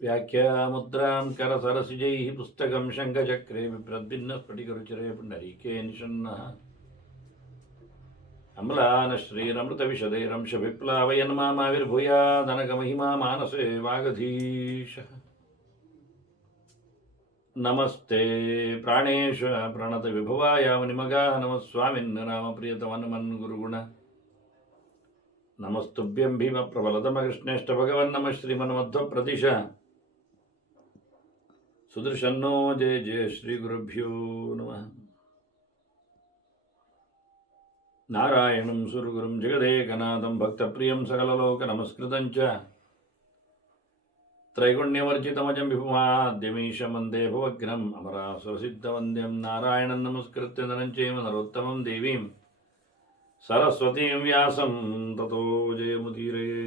ವ್ಯಾಖ್ಯಾಮುದ್ರಾಂ ಕರಸರಸಿಜೈಃ ಪುಸ್ತಕಂ ಶಂಖಚಕ್ರೆ ಬಿಭ್ರದ್ಭಿನ್ನ ಸ್ಫಟಿಕರುಚಿರೆ ಪುಂಡರೀಕೆ ನಿಷನ್ನಃ ಅಮ್ಲಾನ ಶ್ರೀರಮೃತವಿಶದೈರಂಶ ವಿಪ್ಲಾವಯನ್ಮಾಮಾವಿರ್ಭೂಯಾದನಗಮಹಿಮಾ ಮಾನಸೇ ವಾಗಧೀಶಃ ನಮಸ್ತೆ ಪ್ರಾಣೇಶ ಪ್ರಣತ ವಿಭವಾಯ ನಿಮಗಾ ನಮಃ ಸ್ವಾಮಿನ್ ರಾಮ ಪ್ರಿಯತಮನ್ ಗುರುಗುಣ ನಮಸ್ತುಭ್ಯಂ ಭೀಮ ಪ್ರಬಲತಮ ಕೃಷ್ಣೇಷ್ಟ ಭಗವನ್ ನಮಃ ಶ್ರೀಮನ್ಮಧ್ವ ಪ್ರದಿಶ ಸುದರ್ಶನ್ನೋ ಜಯ ಜಯ ಶ್ರೀ ಗುರುಭ್ಯೋ ನಮಃ ನಾರಾಯಣಂ ಸುರಗುರುಂ ಜಗದೇಕನಾಥಂ ಭಕ್ತಪ್ರಿಯಂ ಸಕಲಲೋಕ ನಮಸ್ಕೃತಂಚ ತ್ರೈಗುಣ್ಯವರ್ಜಿತಮಜಂ ವಿಭುಮಾದ್ಯಮೀಶ ಮಂದೇ ಭವಗ್ರಂ ಅಮರಾಸುರಸಿದ್ಧವಂದ್ಯಂ ನಾರಾಯಣಂ ನಮಸ್ಕೃತ್ಯ ನರಂಚೈವ ನರೋತ್ತಮಂ ದೇವೀಂ ಸರಸ್ವತೀಂ ವ್ಯಾಸಂ ತತೋ ಜಯಮುದೀರಯೇ.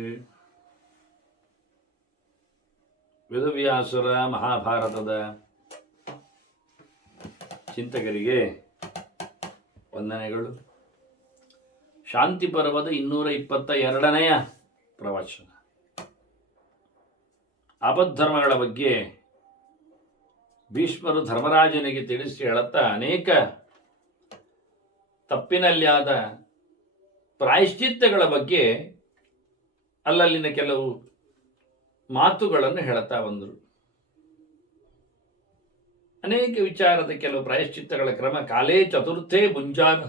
ವೇದವ್ಯಾಸರ ಮಹಾಭಾರತದ ಚಿಂತಕರಿಗೆ ವಂದನೆಗಳು. ಶಾಂತಿ ಪರ್ವದ 222ನೆಯ ಪ್ರವಚನ. ಆಪದ್ಧರ್ಮಗಳ ಬಗ್ಗೆ ಭೀಷ್ಮರು ಧರ್ಮರಾಜನಿಗೆ ತಿಳಿಸಿ ಹೇಳುತ್ತಾ ಅನೇಕ ತಪ್ಪಿನಲ್ಲಿ ಆದ ಪ್ರಾಯಶ್ಚಿತ್ತಗಳ ಬಗ್ಗೆ ಅಲ್ಲಲ್ಲಿನ ಕೆಲವು ಮಾತುಗಳನ್ನು ಹೇಳುತ್ತಾ ಬಂದರು. ಅನೇಕ ವಿಚಾರದ ಕೆಲವು ಪ್ರಾಯಶ್ಚಿತ್ತಗಳ ಕ್ರಮ. ಕಾಲೇ ಚತುರ್ಥೇ ಭುಂಜಾನ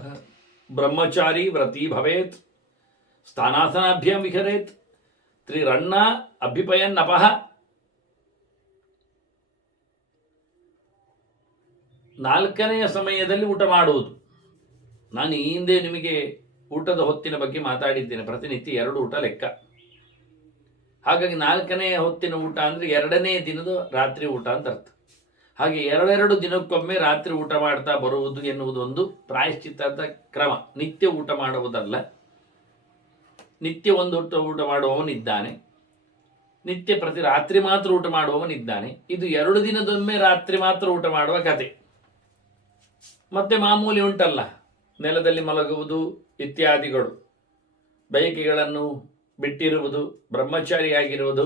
ಬ್ರಹ್ಮಚಾರಿ ವ್ರತೀ ಭವೇತ್, ಸ್ಥಾನಾಸನಾಭ್ಯಾಂ ವಿಹರೇತ್, ತ್ರಿರಣ್ಣ ಅಭ್ಯುಪಯನ್ನಪಃ. 4ನೆಯ ಸಮಯದಲ್ಲಿ ಊಟ ಮಾಡುವುದು. ನಾನು ಈ ಹಿಂದೆ ನಿಮಗೆ ಊಟದ ಹೊತ್ತಿನ ಬಗ್ಗೆ ಮಾತಾಡಿದ್ದೇನೆ. ಪ್ರತಿನಿತ್ಯ 2 ಊಟ ಲೆಕ್ಕ. ಹಾಗಾಗಿ 4ನೆಯ ಹೊತ್ತಿನ ಊಟ ಅಂದರೆ 2ನೇ ದಿನದ ರಾತ್ರಿ ಊಟ ಅಂತ ಅರ್ಥ. ಹಾಗೆ 2 ದಿನಕ್ಕೊಮ್ಮೆ ರಾತ್ರಿ ಊಟ ಮಾಡ್ತಾ ಬರುವುದು ಎನ್ನುವುದು ಒಂದು ಪ್ರಾಯಶ್ಚಿತ್ತದ ಕ್ರಮ. ನಿತ್ಯ ಊಟ ಮಾಡುವುದಲ್ಲ. ನಿತ್ಯ ಒಂದು ಊಟ ಮಾಡುವವನಿದ್ದಾನೆ, ನಿತ್ಯ ಪ್ರತಿ ರಾತ್ರಿ ಮಾತ್ರ ಊಟ ಮಾಡುವವನಿದ್ದಾನೆ. ಇದು 2 ದಿನದೊಮ್ಮೆ ರಾತ್ರಿ ಮಾತ್ರ ಊಟ ಮಾಡುವ ಕತೆ. ಮತ್ತೆ ಮಾಮೂಲಿ ಉಂಟಲ್ಲ, ನೆಲದಲ್ಲಿ ಮಲಗುವುದು ಇತ್ಯಾದಿಗಳು, ಬಯಕೆಗಳನ್ನು ಬಿಟ್ಟಿರುವುದು, ಬ್ರಹ್ಮಚಾರಿಯಾಗಿರುವುದು,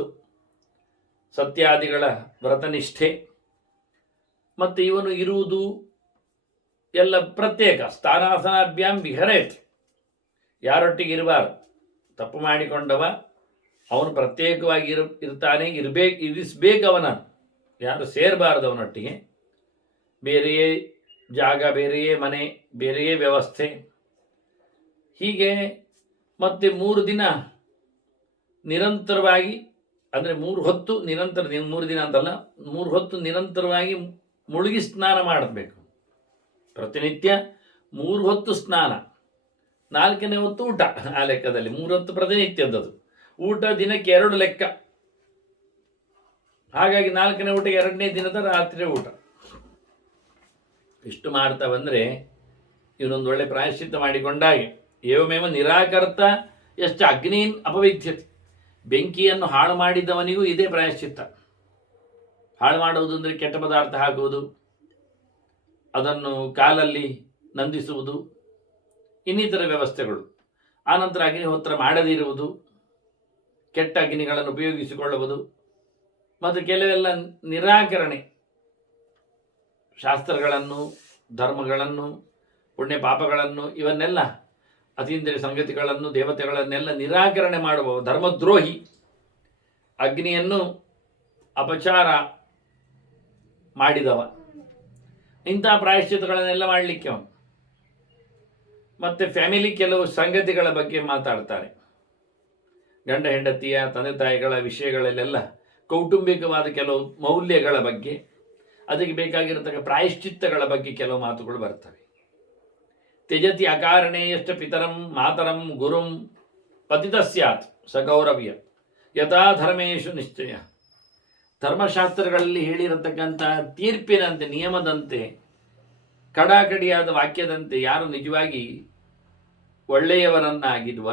ಸತ್ಯಾದಿಗಳ ವ್ರತನಿಷ್ಠೆ, ಮತ್ತು ಇವನು ಇರುವುದು ಎಲ್ಲ ಪ್ರತ್ಯೇಕ. ಸ್ಥಾನಾಸನಾಭ್ಯಾಂ ವಿಹರೇತ್, ಯಾರೊಟ್ಟಿಗೆ ಇರಬಾರದು. ತಪ್ಪು ಮಾಡಿಕೊಂಡವ ಅವನು ಪ್ರತ್ಯೇಕವಾಗಿ ಇರ್ತಾನೆ, ಇರಿಸ್ಬೇಕು. ಅವನ ಯಾರು ಸೇರಬಾರದು ಅವನೊಟ್ಟಿಗೆ. ಬೇರೆಯೇ ಜಾಗ, ಬೇರೆಯೇ ಮನೆ, ಬೇರೆಯೇ ವ್ಯವಸ್ಥೆ. ಹೀಗೆ ಮತ್ತೆ 3 ದಿನ ನಿರಂತರವಾಗಿ, ಅಂದರೆ 3 ಹೊತ್ತು ನಿರಂತರ, 3 ದಿನ ಅಂತಲ್ಲ, 3 ಹೊತ್ತು ನಿರಂತರವಾಗಿ ಮುಳುಗಿ ಸ್ನಾನ ಮಾಡಬೇಕು. ಪ್ರತಿನಿತ್ಯ 3 ಹೊತ್ತು ಸ್ನಾನ, 4ನೇ ಹೊತ್ತು ಊಟ. ಆ ಲೆಕ್ಕದಲ್ಲಿ 3 ಹೊತ್ತು ಪ್ರತಿನಿತ್ಯದ್ದು ಊಟ. ದಿನಕ್ಕೆ 2 ಲೆಕ್ಕ. ಹಾಗಾಗಿ 4ನೇ ಊಟ 2ನೇ ದಿನದ ರಾತ್ರಿ ಊಟ. ಇಷ್ಟು ಮಾಡ್ತಾ ಬಂದರೆ ಇವನೊಂದು ಒಳ್ಳೆ ಪ್ರಾಯಶ್ಚಿತ್ತ ಮಾಡಿಕೊಂಡಾಗೆ. ಏವಮೇವ ನಿರಾಕರ್ತ ಎಷ್ಟು ಅಗ್ನಿನ್ ಅಪವಿದ್ಯತೆ. ಬೆಂಕಿಯನ್ನು ಹಾಳು ಮಾಡಿದವನಿಗೂ ಇದೇ ಪ್ರಾಯಶ್ಚಿತ್ತ. ಹಾಳು ಮಾಡುವುದು ಅಂದರೆ ಕೆಟ್ಟ ಪದಾರ್ಥ ಹಾಕುವುದು, ಅದನ್ನು ಕಾಲಲ್ಲಿ ನಂದಿಸುವುದು, ಇನ್ನಿತರ ವ್ಯವಸ್ಥೆಗಳು. ಆನಂತರ ಅಗ್ನಿಹೋತ್ರ ಮಾಡದಿರುವುದು, ಕೆಟ್ಟ ಅಗ್ನಿಗಳನ್ನು ಉಪಯೋಗಿಸಿಕೊಳ್ಳುವುದು, ಮತ್ತು ಕೆಲವೆಲ್ಲ ನಿರಾಕರಣೆ, ಶಾಸ್ತ್ರಗಳನ್ನು, ಧರ್ಮಗಳನ್ನು, ಪುಣ್ಯ ಪಾಪಗಳನ್ನು, ಇವನ್ನೆಲ್ಲ ಅತೀಂದ್ರಿಯ ಸಂಗತಿಗಳನ್ನು, ದೇವತೆಗಳನ್ನೆಲ್ಲ ನಿರಾಕರಣೆ ಮಾಡುವ ಧರ್ಮದ್ರೋಹಿ. ಅಗ್ನಿಯನ್ನು ಅಪಚಾರ ಮಾಡಿದವ. ಇಂತಹ ಪ್ರಾಯಶ್ಚಿತ್ತಗಳನ್ನೆಲ್ಲ ಮಾಡಲಿಕ್ಕೆ ಅವನು. ಮತ್ತು ಫ್ಯಾಮಿಲಿ ಕೆಲವು ಸಂಗತಿಗಳ ಬಗ್ಗೆ ಮಾತಾಡ್ತಾರೆ. ಗಂಡ ಹೆಂಡತಿಯ, ತಂದೆ ತಾಯಿಗಳ ವಿಷಯಗಳಲ್ಲೆಲ್ಲ ಕೌಟುಂಬಿಕವಾದ ಕೆಲವು ಮೌಲ್ಯಗಳ ಬಗ್ಗೆ, ಅದಕ್ಕೆ ಬೇಕಾಗಿರತಕ್ಕ ಪ್ರಾಯಶ್ಚಿತ್ತಗಳ ಬಗ್ಗೆ ಕೆಲವು ಮಾತುಗಳು ಬರ್ತವೆ. ತ್ಯಜತಿ ಅಕಾರಣೇಯಶ್ಚ ಪಿತರಂ ಮಾತರಂ ಗುರುಂ ಪತಿತ ಸ್ಯಾತ್ ಸಗೌರವ್ಯ ಯಥಾ ಧರ್ಮೇಶು ನಿಶ್ಚಯ. ಧರ್ಮಶಾಸ್ತ್ರಗಳಲ್ಲಿ ಹೇಳಿರತಕ್ಕಂಥ ತೀರ್ಪಿನಂತೆ, ನಿಯಮದಂತೆ, ಕಡಾಕಡಿಯಾದ ವಾಕ್ಯದಂತೆ ಯಾರು ನಿಜವಾಗಿ ಒಳ್ಳೆಯವರನ್ನಾಗಿರುವ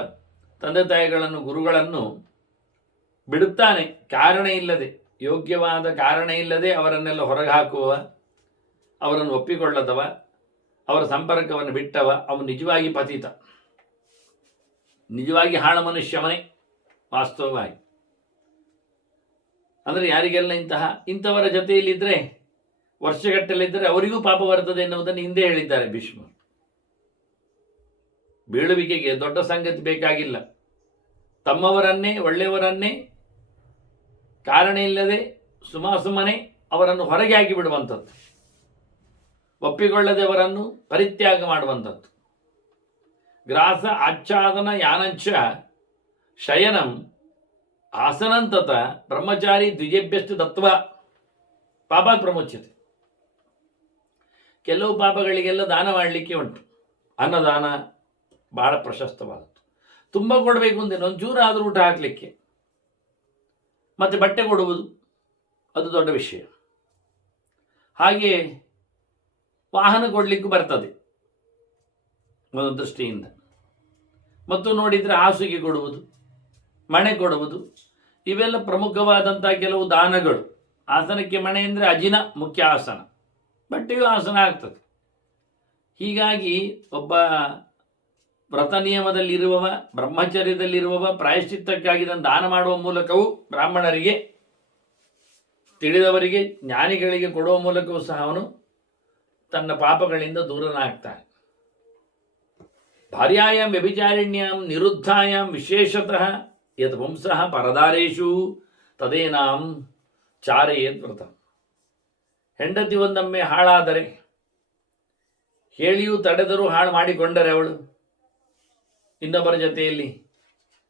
ತಂದೆ ತಾಯಿಗಳನ್ನು, ಗುರುಗಳನ್ನು ಬಿಡುತ್ತಾನೆ, ಕಾರಣ ಇಲ್ಲದೆ, ಯೋಗ್ಯವಾದ ಕಾರಣ ಇಲ್ಲದೆ ಅವರನ್ನೆಲ್ಲ ಹೊರಗೆ ಹಾಕುವ, ಅವರನ್ನು ಒಪ್ಪಿಕೊಳ್ಳದವ, ಅವರ ಸಂಪರ್ಕವನ್ನು ಬಿಟ್ಟವ, ಅವನು ನಿಜವಾಗಿ ಪತಿತ. ನಿಜವಾಗಿ ಹಾಳು ಮನುಷ್ಯವನೇ ವಾಸ್ತವವಾಗಿ. ಅಂದರೆ ಯಾರಿಗೆಲ್ಲ ಇಂಥವರ ಜೊತೆಯಲ್ಲಿದ್ದರೆ, ವರ್ಷಗಟ್ಟಲಿದ್ದರೆ ಅವರಿಗೂ ಪಾಪ ಬರ್ತದೆ ಎನ್ನುವುದನ್ನು ಹಿಂದೆ ಹೇಳಿದ್ದಾರೆ ಭೀಷ್ಮ. ಬೀಳುವಿಕೆಗೆ ದೊಡ್ಡ ಸಂಗತಿ ಬೇಕಾಗಿಲ್ಲ. ತಮ್ಮವರನ್ನೇ, ಒಳ್ಳೆಯವರನ್ನೇ ಕಾರಣ ಇಲ್ಲದೆ ಸುಮ್ಮನೆ ಅವರನ್ನು ಹೊರಗೆ ಹಾಕಿ ಬಿಡುವಂಥದ್ದು, ಒಪ್ಪಿಕೊಳ್ಳದೆ ಅವರನ್ನು ಪರಿತ್ಯಾಗ ಮಾಡುವಂಥದ್ದು. ಗ್ರಾಸ ಆಚ್ಛಾದನ ಯಾನಂಚ ಶಯನಂ ಆಸನಂತತ ಬ್ರಹ್ಮಚಾರಿ ದ್ವಿಜೇಭ್ಯಸ್ತು ದತ್ವ ಪಾಪಾತ್ ಪ್ರಮುಚ್ಯತೆ. ಕೆಲವು ಪಾಪಗಳಿಗೆಲ್ಲ ದಾನ ಮಾಡಲಿಕ್ಕೆ ಉಂಟು. ಅನ್ನದಾನ ಬಹಳ ಪ್ರಶಸ್ತವಾದದ್ದು. ತುಂಬ ಕೊಡಬೇಕು ಅಂತೇನು, ಒಂಚೂರು ಆದರೂ ಊಟ ಹಾಕಲಿಕ್ಕೆ, ಮತ್ತು ಬಟ್ಟೆ ಕೊಡುವುದು ಅದು ದೊಡ್ಡ ವಿಷಯ. ಹಾಗೆ ವಾಹನ ಕೊಡಲಿಕ್ಕೂ ಬರ್ತದೆ ಒಂದು ದೃಷ್ಟಿಯಿಂದ. ಮತ್ತು ನೋಡಿದರೆ ಹಾಸಿಗೆ ಕೊಡುವುದು, ಮಣೆ ಕೊಡುವುದು, ಇವೆಲ್ಲ ಪ್ರಮುಖವಾದಂಥ ಕೆಲವು ದಾನಗಳು. ಆಸನಕ್ಕೆ ಮಣೆ ಅಂದರೆ ಅಜಿನ ಮುಖ್ಯ ಆಸನ, ಬಟ್ಟೆಯೂ ಆಸನ ಆಗ್ತದೆ. ಹೀಗಾಗಿ ಒಬ್ಬ ವ್ರತ ನಿಯಮದಲ್ಲಿರುವವ, ಬ್ರಹ್ಮಚರ್ಯದಲ್ಲಿರುವವ ಪ್ರಾಯಶ್ಚಿತ್ತಕ್ಕಾಗಿ ದಾನ ಮಾಡುವ ಮೂಲಕವೂ ಬ್ರಾಹ್ಮಣರಿಗೆ, ತಿಳಿದವರಿಗೆ, ಜ್ಞಾನಿಗಳಿಗೆ ಕೊಡುವ ಮೂಲಕವೂ ಸಹ ಅವನು ತನ್ನ ಪಾಪಗಳಿಂದ ದೂರನಾಗ್ತಾನೆ. ಭಾರ್ಯಾಯಾಂ ವ್ಯಭಿಚಾರಿಣ್ಯಾಂ ನಿರುದ್ಧಾಯಾಂ ವಿಶೇಷತಃ ಯತ್ ಪುಂಸಃ ಪರದಾರೇಶು ತದೇನಾಂ ಚಾರಯೇತ್ ವ್ರತ. ಹೆಂಡತಿ ಒಂದೊಮ್ಮೆ ಹಾಳಾದರೆ, ಹೇಳಿಯೂ ತಡೆದರೂ ಹಾಳು ಮಾಡಿಕೊಂಡರೆ, ಅವಳು ಇನ್ನೊಬ್ಬರ ಜೊತೆಯಲ್ಲಿ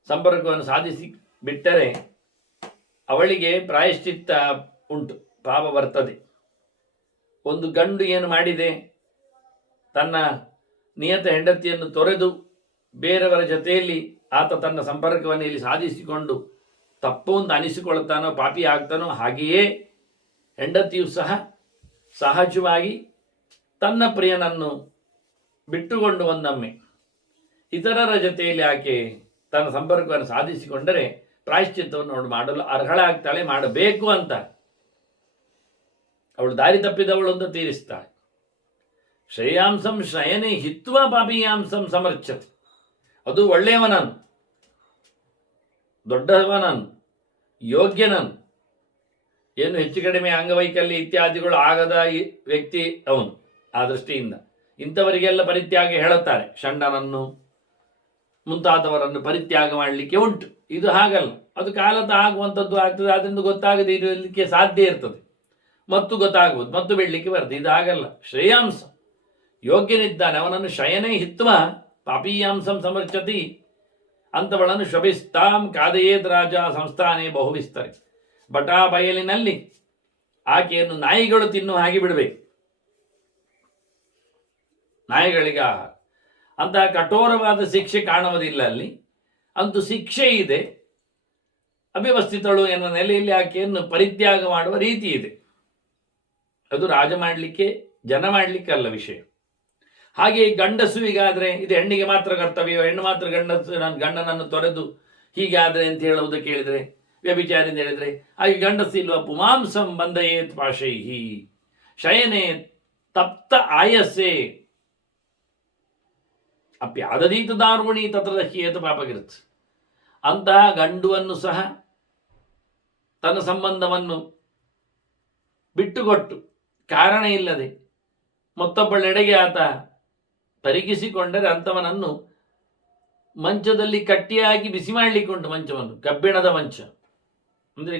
ಸಂಪರ್ಕವನ್ನು ಸಾಧಿಸಿ ಬಿಟ್ಟರೆ ಅವಳಿಗೆ ಪ್ರಾಯಶ್ಚಿತ್ತ ಉಂಟು, ಪಾಪ ಬರ್ತದೆ. ಒಂದು ಗಂಡು ಏನು ಮಾಡಿದೆ, ತನ್ನ ನಿಯತ ಹೆಂಡತಿಯನ್ನು ತೊರೆದು ಬೇರೆಯವರ ಜೊತೆಯಲ್ಲಿ ಆತ ತನ್ನ ಸಂಪರ್ಕವನ್ನು ಇಲ್ಲಿ ಸಾಧಿಸಿಕೊಂಡು ತಪ್ಪು ಅಂತ ಅನಿಸಿಕೊಳ್ತಾನೋ, ಪಾಪಿ ಆಗ್ತಾನೋ, ಹಾಗೆಯೇ ಹೆಂಡತಿಯು ಸಹ ಸಹಜವಾಗಿ ತನ್ನ ಪ್ರಿಯನನ್ನು ಬಿಟ್ಟುಕೊಂಡು ಒಂದೊಮ್ಮೆ ಇತರರ ಜೊತೆಯಲ್ಲಿ ಆಕೆ ತನ್ನ ಸಂಪರ್ಕವನ್ನು ಸಾಧಿಸಿಕೊಂಡರೆ ಪ್ರಾಯಶ್ಚಿತ್ತವನ್ನು ಮಾಡಲು ಅರ್ಹಳಾಗ್ತಾಳೆ, ಮಾಡಬೇಕು ಅಂತ. ಅವಳು ದಾರಿ ತಪ್ಪಿದವಳು ಅಂತ ತೀರಿಸ್ತಾಳೆ. ಶ್ರೇಯಾಂಸಂ ಶಯನೆ ಹಿತ್ವ ಪಾಪಿಯಾಂಸಂ ಸಮರ್ಚತೆ. ಅದು ಒಳ್ಳೆಯವನನ್ನು, ದೊಡ್ಡವನನ್ನು, ಯೋಗ್ಯನನ್ನು, ಏನು ಹೆಚ್ಚು ಕಡಿಮೆ ಅಂಗವೈಕಲ್ಯ ಇತ್ಯಾದಿಗಳು ಆಗದ ವ್ಯಕ್ತಿ ಅವನು. ಆ ದೃಷ್ಟಿಯಿಂದ ಇಂಥವರಿಗೆಲ್ಲ ಪರಿತ್ಯಾಗ ಹೇಳುತ್ತಾರೆ. ಷಂಡನನ್ನು ಮುಂತಾದವರನ್ನು ಪರಿತ್ಯಾಗ ಮಾಡಲಿಕ್ಕೆ ಉಂಟು. ಇದು ಹಾಗಲ್ಲ, ಅದು ಕಾಲದ ಆಗುವಂಥದ್ದು ಆಗ್ತದೆ. ಅದರಿಂದ ಗೊತ್ತಾಗದೆ ಇರಲಿಕ್ಕೆ ಸಾಧ್ಯ ಇರ್ತದೆ, ಮತ್ತು ಗೊತ್ತಾಗುವುದು, ಮತ್ತು ಬಿಡಲಿಕ್ಕೆ ಬರ್ತದೆ. ಇದು ಹಾಗಲ್ಲ. ಶ್ರೇಯಾಂಸ ಯೋಗ್ಯನಿದ್ದಾನೆ, ಅವನನ್ನು ಶಯನೇ ಹಿತ್ವ ಪಾಪೀಯಾಂಸಂ ಸಮರ್ಚತಿ. ಅಂಥವಳನ್ನು ಶೋಭಿಸ್ತಾಂ ಕಾದಯೇತ್ ರಾಜ ಸಂಸ್ಥಾನೇ ಬಹುವಿಸ್ತರೆ. ಬಟಾ ಬಯಲಿನಲ್ಲಿ ಆಕೆಯನ್ನು ನಾಯಿಗಳು ತಿನ್ನು ಹಾಗೆ ಬಿಡಬೇಕು. ನಾಯಿಗಳಿಗೆ ಆಹಾರ. ಅಂತಹ ಕಠೋರವಾದ ಶಿಕ್ಷೆ ಕಾಣುವುದಿಲ್ಲ ಅಲ್ಲಿ. ಅಂತೂ ಶಿಕ್ಷೆ ಇದೆ. ಅವ್ಯವಸ್ಥಿತಳು ಎನ್ನುವ ನೆಲೆಯಲ್ಲಿ ಆಕೆಯನ್ನು ಪರಿತ್ಯಾಗ ಮಾಡುವ ರೀತಿ ಇದೆ. ಅದು ರಾಜ ಮಾಡಲಿಕ್ಕೆ, ಜನ ಮಾಡಲಿಕ್ಕೆ ಅಲ್ಲ ವಿಷಯ. ಹಾಗೆ ಗಂಡಸುವಿಗಾದರೆ ಇದು ಹೆಣ್ಣಿಗೆ ಮಾತ್ರ ಕರ್ತವ್ಯ, ಹೆಣ್ಣು ಮಾತ್ರ ಗಂಡನನ್ನು ತೊರೆದು ಹೀಗಾದರೆ ಅಂತ ಹೇಳುವುದು ಕೇಳಿದರೆ, ವ್ಯಭಿಚಾರಿ ಅಂತ ಹೇಳಿದರೆ, ಹಾಗೆ ಗಂಡಸು ಇಲ್ವ ಪುಮಾಂಸಂ ಬಂಧಯೇತ್ ಪಾಶೈಹಿ ಶಯನೆ ತಪ್ತ ಆಯಸ್ಸೆ ಅಪ್ಯಾದದೀತ ದಾರುಣಿ ತತ್ರದಹ್ಯೇತ ಪಾಪಗಿರುತ್ತೆ. ಅಂತಹ ಗಂಡುವನ್ನು ಸಹ ತನ್ನ ಸಂಬಂಧವನ್ನು ಬಿಟ್ಟುಕೊಟ್ಟು ಕಾರಣ ಇಲ್ಲದೆ ಮತ್ತೊಬ್ಬಳೆಡೆಗೆ ಆತ ತರಿಗಿಸಿಕೊಂಡರೆ ಅಂಥವನನ್ನು ಮಂಚದಲ್ಲಿ ಕಟ್ಟಿಯಾಗಿ ಬಿಸಿ ಮಾಡಲಿಕ್ಕುಂಟು. ಮಂಚವನ್ನು, ಕಬ್ಬಿಣದ ಮಂಚ ಅಂದರೆ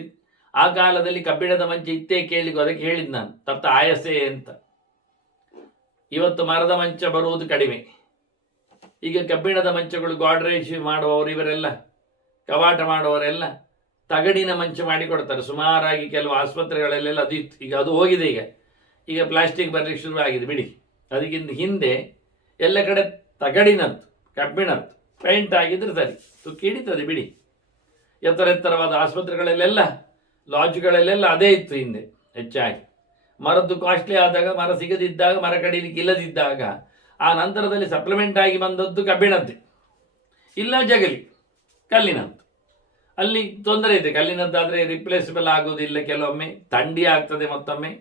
ಆ ಕಾಲದಲ್ಲಿ ಕಬ್ಬಿಣದ ಮಂಚ ಇತ್ತೇ ಕೇಳಲಿಕ್ಕೂ, ಅದಕ್ಕೆ ಹೇಳಿದ್ದು ನಾನು ತಪ್ತ ಆಯಸೆ ಅಂತ. ಇವತ್ತು ಮರದ ಮಂಚ ಬರುವುದು ಕಡಿಮೆ. ಈಗ ಕಬ್ಬಿಣದ ಮಂಚಗಳು, ಗಾಡ್ರೇಜ್ ಮಾಡುವವರು, ಇವರೆಲ್ಲ ಕವಾಟ ಮಾಡುವವರೆಲ್ಲ ತಗಡಿನ ಮಂಚ ಮಾಡಿಕೊಡ್ತಾರೆ. ಸುಮಾರಾಗಿ ಕೆಲವು ಆಸ್ಪತ್ರೆಗಳಲ್ಲೆಲ್ಲ ಅದು ಇತ್ತು. ಈಗ ಅದು ಹೋಗಿದೆ. ಈಗ ಪ್ಲಾಸ್ಟಿಕ್ ಬರಲಿಕ್ಕೆ ಶುರುವಾಗಿದೆ ಬಿಡಿ. ಅದಕ್ಕಿಂತ ಹಿಂದೆ ಎಲ್ಲ ಕಡೆ ತಗಡಿನದ್ದು, ಕಬ್ಬಿಣದ್ದು ಪೇಂಟ್ ಆಗಿದ್ರೆ ಸರಿ, ತುಕ್ಕಿ ಹಿಡಿತದೆ ಬಿಡಿ. ಎತ್ತರವಾದ ಆಸ್ಪತ್ರೆಗಳಲ್ಲೆಲ್ಲ, ಲಾಡ್ಜ್ಗಳಲ್ಲೆಲ್ಲ ಅದೇ ಇತ್ತು ಹಿಂದೆ ಹೆಚ್ಚಾಗಿ. ಮರದ್ದು ಕಾಸ್ಟ್ಲಿ ಆದಾಗ, ಮರ ಸಿಗದಿದ್ದಾಗ, ಮರ ಕಡಿಲಿಕ್ಕೆ ಇಲ್ಲದಿದ್ದಾಗ, ಆ ನಂತರದಲ್ಲಿ ಸಪ್ಲಿಮೆಂಟ್ ಆಗಿ ಬಂದದ್ದು ಕಬ್ಬಿಣದ್ದೇ, ಇಲ್ಲ ಜಗಲಿ ಕಲ್ಲಿನದ್ದು. ಅಲ್ಲಿ ತೊಂದರೆ ಇದೆ. ಕಲ್ಲಿನದ್ದಾದರೆ ರಿಪ್ಲೇಸಬಲ್ ಆಗೋದಿಲ್ಲ, ಕೆಲವೊಮ್ಮೆ ಥಂಡಿ ಆಗ್ತದೆ, ಮತ್ತೊಮ್ಮೆ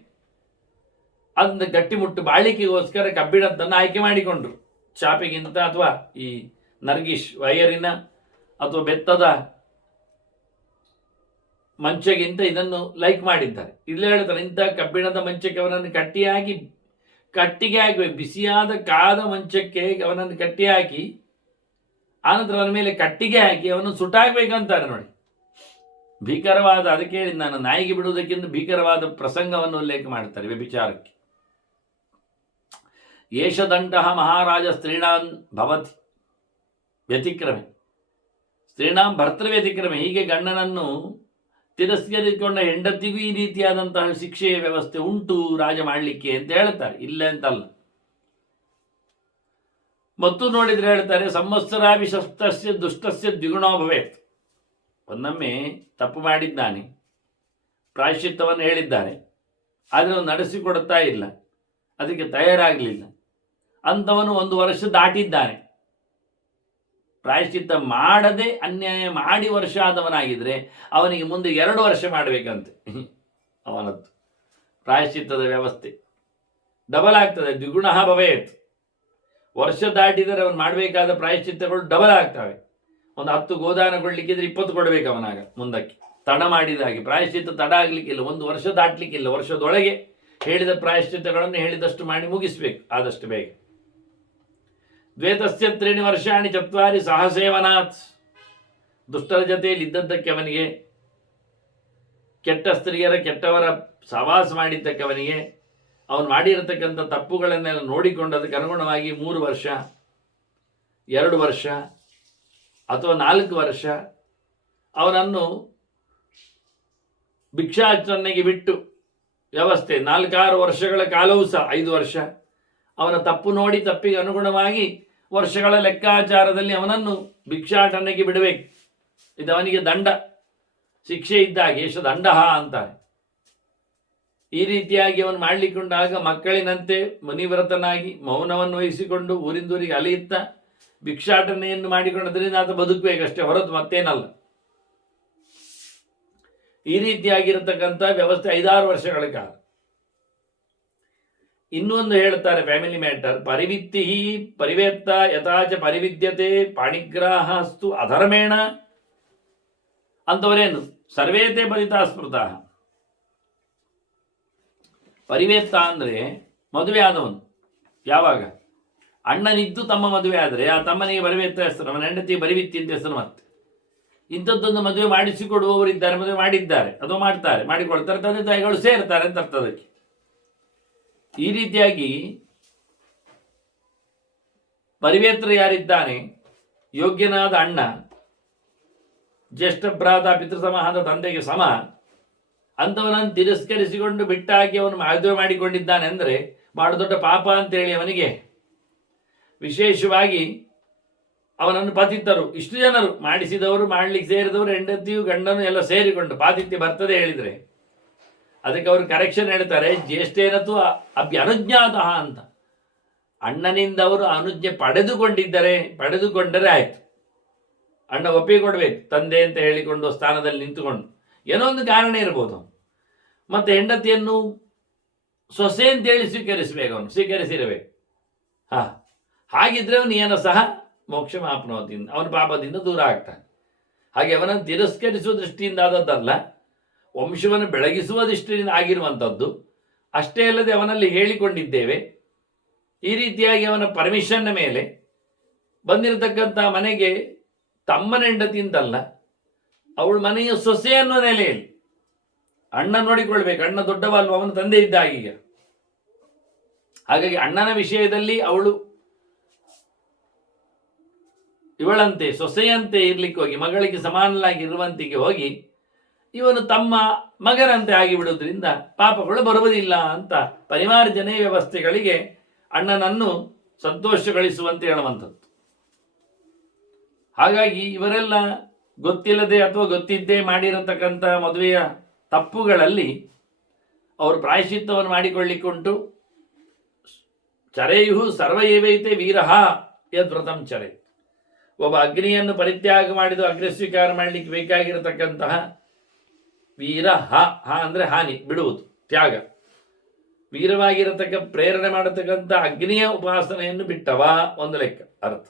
ಅದನ್ನು ಗಟ್ಟಿಮುಟ್ಟು ಬಾಳಿಕೆಗೋಸ್ಕರ ಕಬ್ಬಿಣದ್ದನ್ನು ಆಯ್ಕೆ ಮಾಡಿಕೊಂಡ್ರು. ಚಾಪೆಗಿಂತ ಅಥವಾ ಈ ನರ್ಗಿಶ್ ವೈಯರಿನ ಅಥವಾ ಬೆತ್ತದ ಮಂಚಗಿಂತ ಇದನ್ನು ಲೈಕ್ ಮಾಡಿದ್ದಾರೆ. ಇಲ್ಲೇ ಹೇಳ್ತಾರೆ, ಇಂಥ ಕಬ್ಬಿಣದ ಮಂಚಕ್ಕೆ ಅವನನ್ನು ಕಟ್ಟಿಗೆ ಹಾಕಿ ಬಿಸಿಯಾದ ಕಾದ ಮಂಚಕ್ಕೆ ಅವನನ್ನು ಕಟ್ಟಿ ಹಾಕಿ ಆನಂತರ ಅವನ ಮೇಲೆ ಕಟ್ಟಿಗೆ ಹಾಕಿ ಅವನು ಸುಟ್ಟಾಗಬೇಕಂತಾರೆ. ನೋಡಿ, ಭೀಕರವಾದ, ಅದಕ್ಕೆ ನಾನು ನಾಯಿಗೆ ಬಿಡುವುದಕ್ಕಿಂತ ಭೀಕರವಾದ ಪ್ರಸಂಗವನ್ನು ಉಲ್ಲೇಖ ಮಾಡ್ತಾರೆ ವ್ಯಭಿಚಾರಕ್ಕೆ. ಏಷದಂಡ ಮಹಾರಾಜ ಸ್ತ್ರೀಣಾಂ ಭವತಿ ವ್ಯತಿಕ್ರಮೆ, ಸ್ತ್ರೀಣಾಂ ಭರ್ತೃ ವ್ಯತಿಕ್ರಮೆ. ಹೀಗೆ ಗಂಡನನ್ನು ತಿರಸ್ಕರಿಸಿಕೊಂಡ ಹೆಂಡತಿಗೂ ಈ ರೀತಿಯಾದಂತಹ ಶಿಕ್ಷೆಯ ವ್ಯವಸ್ಥೆ ಉಂಟು ರಾಜ ಮಾಡಲಿಕ್ಕೆ ಅಂತ ಹೇಳ್ತಾರೆ, ಇಲ್ಲ ಅಂತಲ್ಲ. ಮತ್ತು ನೋಡಿದ್ರೆ ಹೇಳ್ತಾರೆ, ಸಂವತ್ಸರಾಭಿಶಪ್ತಸ್ಯ ದುಷ್ಟಸ್ಯ ದ್ವಿಗುಣೋ ಭವೇತ್. ಒಂದೊಮ್ಮೆ ತಪ್ಪು ಮಾಡಿದ್ದಾನೆ, ಪ್ರಾಯಶ್ಚಿತ್ತವನ್ನು ಹೇಳಿದ್ದಾನೆ, ಆದರೆ ಅವನು ನಡೆಸಿಕೊಡುತ್ತಾ ಇಲ್ಲ, ಅದಕ್ಕೆ ತಯಾರಾಗಲಿಲ್ಲ, ಅಂಥವನು 1 ವರ್ಷ ದಾಟಿದ್ದಾನೆ. ಪ್ರಾಯಶ್ಚಿತ್ತ ಮಾಡದೆ ಅನ್ಯಾಯ ಮಾಡಿ ವರ್ಷ ಆದವನಾಗಿದ್ದರೆ ಅವನಿಗೆ ಮುಂದೆ 2 ವರ್ಷ ಮಾಡಬೇಕಂತೆ. ಅವನದ್ದು ಪ್ರಾಯಶ್ಚಿತ್ತದ ವ್ಯವಸ್ಥೆ ಡಬಲ್ ಆಗ್ತದೆ. ದ್ವಿಗುಣ ಭವೇತ್. ವರ್ಷ ದಾಟಿದರೆ ಅವನು ಮಾಡಬೇಕಾದ ಪ್ರಾಯಶ್ಚಿತ್ತಗಳು ಡಬಲ್ ಆಗ್ತವೆ. ಒಂದು 10 ಗೋದಾನ ಕೊಡಲಿಕ್ಕಿದ್ರೆ 20 ಕೊಡಬೇಕು ಅವನಾಗ ಮುಂದಕ್ಕೆ. ತಡ ಮಾಡಿದಾಗೆ ಪ್ರಾಯಶ್ಚಿತ್ತ ತಡ ಆಗಲಿಕ್ಕಿಲ್ಲ, 1 ವರ್ಷ ದಾಟಲಿಕ್ಕಿಲ್ಲ. ವರ್ಷದೊಳಗೆ ಹೇಳಿದ ಪ್ರಾಯಶ್ಚಿತ್ತಗಳನ್ನು ಹೇಳಿದಷ್ಟು ಮಾಡಿ ಮುಗಿಸ್ಬೇಕು ಆದಷ್ಟು ಬೇಗ. ದ್ವೇತಸ್ಯ 3 ವರ್ಷಾಣಿ 4 ಸಹಸೇವನಾತ್. ದುಷ್ಟರ ಜೊತೆಯಲ್ಲಿ ಇದ್ದದ್ದಕ್ಕೆ ಅವನಿಗೆ, ಕೆಟ್ಟ ಸ್ತ್ರೀಯರ ಕೆಟ್ಟವರ ಸವಾಸ ಮಾಡಿದ್ದಕ್ಕೆ ಅವನಿಗೆ, ಅವನು ಮಾಡಿರತಕ್ಕಂಥ ತಪ್ಪುಗಳನ್ನೆಲ್ಲ ನೋಡಿಕೊಂಡದಕ್ಕೆ ಅನುಗುಣವಾಗಿ 3 ವರ್ಷ, 2 ವರ್ಷ ಅಥವಾ 4 ವರ್ಷ ಅವನನ್ನು ಭಿಕ್ಷಾಚರಣೆಗೆ ಬಿಟ್ಟು ವ್ಯವಸ್ಥೆ. 4-6 ವರ್ಷಗಳ ಕಾಲವೂ ಸಹ 5 ವರ್ಷ ಅವನ ತಪ್ಪು ನೋಡಿ ತಪ್ಪಿಗೆ ಅನುಗುಣವಾಗಿ ವರ್ಷಗಳ ಲೆಕ್ಕಾಚಾರದಲ್ಲಿ ಅವನನ್ನು ಭಿಕ್ಷಾಟನೆಗೆ ಬಿಡಬೇಕು. ಇದು ಅವನಿಗೆ ದಂಡ, ಶಿಕ್ಷೆ ಇದ್ದಾಗೆ. ಏಷ ದಂಡ ಅಂತಾರೆ. ಈ ರೀತಿಯಾಗಿ ಅವನು ಮಾಡಲಿಕ್ಕೊಂಡಾಗ ಮಕ್ಕಳಿನಂತೆ ಮುನಿವ್ರತನಾಗಿ ಮೌನವನ್ನು ವಹಿಸಿಕೊಂಡು ಊರಿಂದೂರಿಗೆ ಅಲೆಯುತ್ತಾ ಭಿಕ್ಷಾಟನೆಯನ್ನು ಮಾಡಿಕೊಂಡದ್ರಿಂದ ಆತ ಬದುಕಬೇಕಷ್ಟೇ, ಹೊರತು ಮತ್ತೇನಲ್ಲ. ಈ ರೀತಿಯಾಗಿರತಕ್ಕಂಥ ವ್ಯವಸ್ಥೆ 5-6 ವರ್ಷಗಳ ಕಾಲ. ಇನ್ನೊಂದು ಹೇಳ್ತಾರೆ ಫ್ಯಾಮಿಲಿ ಮ್ಯಾಟರ್, ಪರಿವಿತ್ತಿ ಪರಿವೇತ್ತ ಯಥಾಚ ಪರಿವಿದ್ಯತೆ ಪಾಣಿಗ್ರಾಹಸ್ತು ಅಧರ್ಮೇಣ. ಅಂತವರೇನು? ಸರ್ವೇತೆ ಪತಿತಾ ಸ್ಮೃತಃ. ಪರಿವೇತ್ತ ಅಂದರೆ ಮದುವೆ ಆದವನು. ಯಾವಾಗ ಅಣ್ಣನಿದ್ದು ತಮ್ಮ ಮದುವೆ ಆದರೆ ಆ ತಮ್ಮನಿಗೆ ಪರಿವೇತ್ತ ಹೆಸರು, ಅವನ ಹೆಂಡತಿ ಪರಿವಿತ್ತಿ ಅಂತ ಹೆಸರು. ಮತ್ತೆ ಇಂಥದ್ದೊಂದು ಮದುವೆ ಮಾಡಿಸಿಕೊಡುವವರಿದ್ದಾರೆ, ಮದುವೆ ಮಾಡಿದ್ದಾರೆ ಅಥವಾ ಮಾಡ್ತಾರೆ, ಮಾಡಿಕೊಳ್ತಾರೆ, ತಂದೆ ತಾಯಿಗಳು ಸೇರ್ತಾರೆ ಅಂತ ಅರ್ಥ ಅದಕ್ಕೆ. ಈ ರೀತಿಯಾಗಿ ಪರಿವೇತ್ರ ಯಾರಿದ್ದಾನೆ, ಯೋಗ್ಯನಾದ ಅಣ್ಣ, ಜ್ಯೇಷ್ಠ ಭ್ರಾತ ಪಿತೃಸಮವಾದ ತಂದೆಗೆ ಸಮ, ಅಂಥವನನ್ನು ತಿರಸ್ಕರಿಸಿಕೊಂಡು ಬಿಟ್ಟಾಗಿ ಅವನು ಮದುವೆ ಮಾಡಿಕೊಂಡಿದ್ದಾನೆ ಅಂದರೆ ಬಹಳ ದೊಡ್ಡ ಪಾಪ ಅಂತೇಳಿ ಅವನಿಗೆ. ವಿಶೇಷವಾಗಿ ಅವನನ್ನು ಪತಿತರು, ಇಷ್ಟು ಜನರು ಮಾಡಿಸಿದವರು, ಮಾಡಲಿಕ್ಕೆ ಸೇರಿದವರು, ಹೆಂಡತಿಯು ಗಂಡನು ಎಲ್ಲ ಸೇರಿಕೊಂಡು ಪಾತಿಥ್ಯ ಬರ್ತದೆ ಹೇಳಿದರೆ ಅದಕ್ಕೆ ಅವರು ಕರೆಕ್ಷನ್ ಹೇಳ್ತಾರೆ, ಜ್ಯೇಷ್ಠೇನತು ಅನುಜ್ಞಾತಃ ಅಂತ. ಅಣ್ಣನಿಂದ ಅವರು ಅನುಜ್ಞೆ ಪಡೆದುಕೊಂಡರೆ ಆಯಿತು. ಅಣ್ಣ ಒಪ್ಪಿಕೊಡ್ಬೇಕು, ತಂದೆ ಅಂತ ಹೇಳಿಕೊಂಡು ಸ್ಥಾನದಲ್ಲಿ ನಿಂತುಕೊಂಡು, ಏನೋ ಒಂದು ಕಾರಣ ಇರ್ಬೋದು. ಮತ್ತು ಹೆಂಡತಿಯನ್ನು ಸೊಸೆ ಅಂತೇಳಿ ಸ್ವೀಕರಿಸಬೇಕು, ಅವನು ಸ್ವೀಕರಿಸಿರಬೇಕು. ಹಾಗಿದ್ರೆ ಅವನು ಏನೋ ಸಹ ಮೋಕ್ಷ ಮಾಪ್ನೋತಿಂದ, ಅವನ ಪಾಪದಿಂದ ದೂರ ಆಗ್ತಾನೆ. ಹಾಗೆ ಅವನನ್ನು ತಿರಸ್ಕರಿಸುವ ದೃಷ್ಟಿಯಿಂದ ಆದದ್ದಲ್ಲ, ವಂಶವನ್ನು ಬೆಳಗಿಸುವ ದೃಷ್ಟಿಯಿಂದ ಆಗಿರುವಂಥದ್ದು. ಅಷ್ಟೇ ಅಲ್ಲದೆ ಅವನಲ್ಲಿ ಹೇಳಿಕೊಂಡಿದ್ದೇವೆ. ಈ ರೀತಿಯಾಗಿ ಅವನ ಪರ್ಮಿಷನ್ನ ಮೇಲೆ ಬಂದಿರತಕ್ಕಂಥ ಮನೆಗೆ ತಮ್ಮನ ಹೆಂಡತಿಯಿಂದಲ್ಲ, ಅವಳ ಮನೆಯ ಸೊಸೆ ಅನ್ನೋ ನೆಲೆಯಲ್ಲಿ ಅಣ್ಣ ನೋಡಿಕೊಳ್ಬೇಕು. ಅಣ್ಣ ದೊಡ್ಡವಲ್ವ, ಅವನ ತಂದೆ ಇದ್ದಾಗೀಗ. ಹಾಗಾಗಿ ಅಣ್ಣನ ವಿಷಯದಲ್ಲಿ ಅವಳು ಇವಳಂತೆ ಸೊಸೆಯಂತೆ ಇರ್ಲಿಕ್ಕೆ ಹೋಗಿ, ಮಗಳಿಗೆ ಸಮಾನಲಾಗಿ ಇರುವಂತಿಗೆ ಹೋಗಿ ಇವನು ತಮ್ಮ ಮಗನಂತೆ ಆಗಿಬಿಡುವುದರಿಂದ ಪಾಪಗಳು ಬರುವುದಿಲ್ಲ ಅಂತ ಪರಿಮಾರ್ಜನೆ ವ್ಯವಸ್ಥೆಗಳಿಗೆ ಅಣ್ಣನನ್ನು ಸಂತೋಷಗಳಿಸುವಂತೆ ಹೇಳುವಂಥದ್ದು. ಹಾಗಾಗಿ ಇವರೆಲ್ಲ ಗೊತ್ತಿಲ್ಲದೆ ಅಥವಾ ಗೊತ್ತಿದ್ದೇ ಮಾಡಿರತಕ್ಕಂಥ ಮದುವೆಯ ತಪ್ಪುಗಳಲ್ಲಿ ಅವರು ಪ್ರಾಯಶ್ಚಿತ್ತವನ್ನು ಮಾಡಿಕೊಳ್ಳಿಕ್ಕುಂಟು. ಚರೇಯು ಸರ್ವ ಏವೈತೆ ವೀರಃ ಯದ್ವ್ರತಂ ಚರೆ. ಒಬ್ಬ ಅಗ್ನಿಯನ್ನು ಪರಿತ್ಯಾಗ ಮಾಡಿದ ಅಗ್ನಿ ಸ್ವೀಕಾರ ಮಾಡಲಿಕ್ಕೆ ಬೇಕಾಗಿರತಕ್ಕಂತಹ ವೀರ ಅಂದರೆ ಹಾನಿ, ಬಿಡುವುದು, ತ್ಯಾಗ. ವೀರವಾಗಿರತಕ್ಕ ಪ್ರೇರಣೆ ಮಾಡತಕ್ಕಂಥ ಅಗ್ನಿಯ ಉಪಾಸನೆಯನ್ನು ಬಿಟ್ಟವ ಒಂದು ಲೆಕ್ಕ ಅರ್ಥ.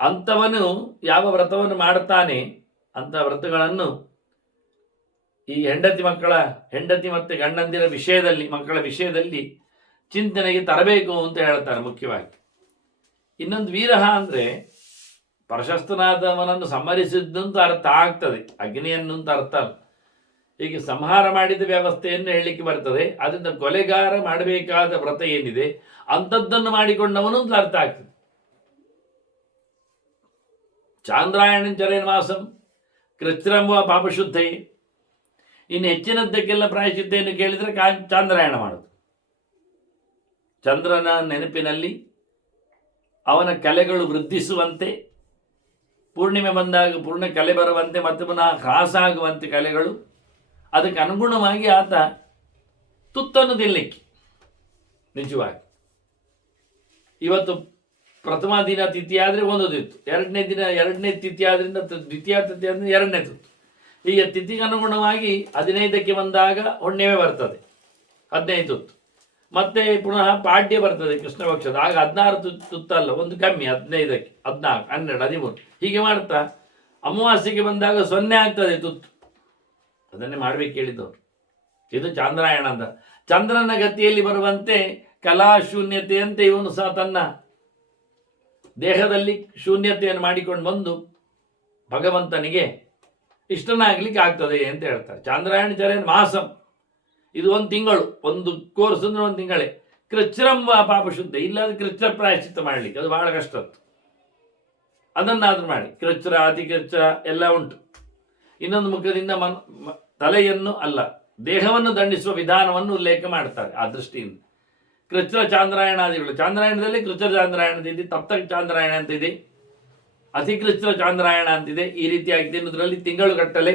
ಅಂಥವನು ಯಾವ ವ್ರತವನ್ನು ಮಾಡುತ್ತಾನೆ ಅಂಥ ವ್ರತಗಳನ್ನು ಈ ಹೆಂಡತಿ ಮತ್ತು ಗಂಡಂದಿರ ವಿಷಯದಲ್ಲಿ, ಮಕ್ಕಳ ವಿಷಯದಲ್ಲಿ ಚಿಂತನೆಗೆ ತರಬೇಕು ಅಂತ ಹೇಳ್ತಾರೆ ಮುಖ್ಯವಾಗಿ. ಇನ್ನೊಂದು ವೀರಹ ಅಂದರೆ ಪ್ರಶಸ್ತನಾದವನನ್ನು ಸಂಹರಿಸಿದ್ದಂತ ಅರ್ಥ ಆಗ್ತದೆ, ಅಗ್ನಿಯನ್ನು ಅಂತ ಅರ್ಥ ಅಲ್ಲ. ಹೀಗೆ ಸಂಹಾರ ಮಾಡಿದ ವ್ಯವಸ್ಥೆಯನ್ನು ಹೇಳಲಿಕ್ಕೆ ಬರ್ತದೆ. ಅದರಿಂದ ಕೊಲೆಗಾರ ಮಾಡಬೇಕಾದ ವ್ರತ ಏನಿದೆ ಅಂಥದ್ದನ್ನು ಮಾಡಿಕೊಂಡವನು ಅಂತ ಅರ್ಥ ಆಗ್ತದೆ. ಚಾಂದ್ರಾಯಣಂಚರೇನ ಮಾಸಂ ಕೃಚ್ಛ್ರಂಬ ಪಾಪಶುದ್ಧೈ. ಇನ್ನು ಹೆಚ್ಚಿನದ್ದಕ್ಕೆಲ್ಲ ಪ್ರಾಯಶ್ಚಿತ್ತೆಯನ್ನು ಕೇಳಿದರೆ ಚಾಂದ್ರಾಯಣ ಮಾಡೋದು. ಚಂದ್ರನ ನೆನಪಿನಲ್ಲಿ ಅವನ ಕಲೆಗಳು ವೃದ್ಧಿಸುವಂತೆ, ಪೂರ್ಣಿಮೆ ಬಂದಾಗ ಪೂರ್ಣ ಕಲೆ ಬರುವಂತೆ ಮತ್ತು ಪುನಃ ಹ್ರಾಸ ಆಗುವಂತೆ ಕಲೆಗಳು, ಅದಕ್ಕೆ ಅನುಗುಣವಾಗಿ ಆತ ತುತ್ತನ್ನು ತಿನ್ನಲಿಕ್ಕೆ. ನಿಜವಾಗಿ ಇವತ್ತು ಪ್ರಥಮ ದಿನ ತಿಥಿ ಆದರೆ ಒಂದು ತುತ್ತು, ಎರಡನೇ ತಿಥಿ ಆದ್ರಿಂದ ದ್ವಿತೀಯ ತಿಥಿ ಅಂದರೆ ಎರಡನೇ ತುತ್ತು. ಈಗ ತಿಥಿಗೆ ಅನುಗುಣವಾಗಿ 15ಕ್ಕೆ ಬಂದಾಗ ಹುಣ್ಣಿಮೆ ಬರ್ತದೆ, 15 ತುತ್ತು. ಮತ್ತೆ ಪುನಃ ಪಾಡ್ಯ ಬರ್ತದೆ ಕೃಷ್ಣ ಪಕ್ಷದ, ಆಗ 16 ತುತ್ತಲ್ಲ, ಒಂದು ಕಮ್ಮಿ, 15ಕ್ಕೆ 14, 12, 13 ಹೀಗೆ ಮಾಡ್ತಾ ಅಮಾವಾಸ್ಯೆಗೆ ಬಂದಾಗ 0 ಆಗ್ತದೆ ತುತ್ತು. ಅದನ್ನೇ ಮಾಡ್ಬೇಕು ಹೇಳಿದ್ದವರು. ಇದು ಚಾಂದ್ರಾಯಣ ಅಂತ. ಚಂದ್ರನ ಗತಿಯಲ್ಲಿ ಬರುವಂತೆ ಕಲಾ ಶೂನ್ಯತೆಯಂತೆ ಇವನು ಸಹ ತನ್ನ ದೇಹದಲ್ಲಿ ಶೂನ್ಯತೆಯನ್ನು ಮಾಡಿಕೊಂಡು ಬಂದು ಭಗವಂತನಿಗೆ ಇಷ್ಟನಾಗ್ಲಿಕ್ಕೆ ಆಗ್ತದೆ ಅಂತ ಹೇಳ್ತಾರೆ. ಚಾಂದ್ರಾಯಣ ಚರೇನ ಮಾಸಂ, ಇದು ಒಂದು ತಿಂಗಳು, ಒಂದು ಕೋರ್ಸ್ ಅಂದ್ರೆ ಒಂದು ತಿಂಗಳೇ. ಕೃಚ್ಛ್ರಂಬ ಪಾಪಶುದ್ಧ, ಇಲ್ಲಾದ್ರೆ ಕೃಚ್ಛ್ರ ಪ್ರಾಯಶ್ಚಿತ್ತ ಮಾಡಲಿಕ್ಕೆ ಅದು ಬಹಳ ಕಷ್ಟ. ಅದನ್ನಾದ್ರೂ ಮಾಡಿ. ಕೃಚ್ಛ್ರ, ಅತಿ ಕೃಚ್ಛ್ರ ಎಲ್ಲ ಉಂಟು. ಇನ್ನೊಂದು ಮುಖದಿಂದ ತಲೆಯನ್ನು ಅಲ್ಲ, ದೇಹವನ್ನು ದಂಡಿಸುವ ವಿಧಾನವನ್ನು ಉಲ್ಲೇಖ ಮಾಡ್ತಾರೆ. ಆ ದೃಷ್ಟಿಯಿಂದ ಕೃಚ್ಛ್ರ ಚಾಂದ್ರಾಯಣಾದಿಗಳು, ಚಾಂದ್ರಾಯಣದಲ್ಲಿ ಕೃಚ್ಛ್ರ ಚಾಂದ್ರಾಯಣ ಇದೆ, ತಪ್ತ ಚಾಂದ್ರಾಯಣ ಅಂತ ಇದೆ, ಅತಿಕೃಚ್ಛ್ರ ಚಾಂದ್ರಾಯಣ ಅಂತಿದೆ. ಈ ರೀತಿಯಾಗಿ ತಿನ್ನೋದ್ರಲ್ಲಿ ತಿಂಗಳು ಗಟ್ಟಲೆ,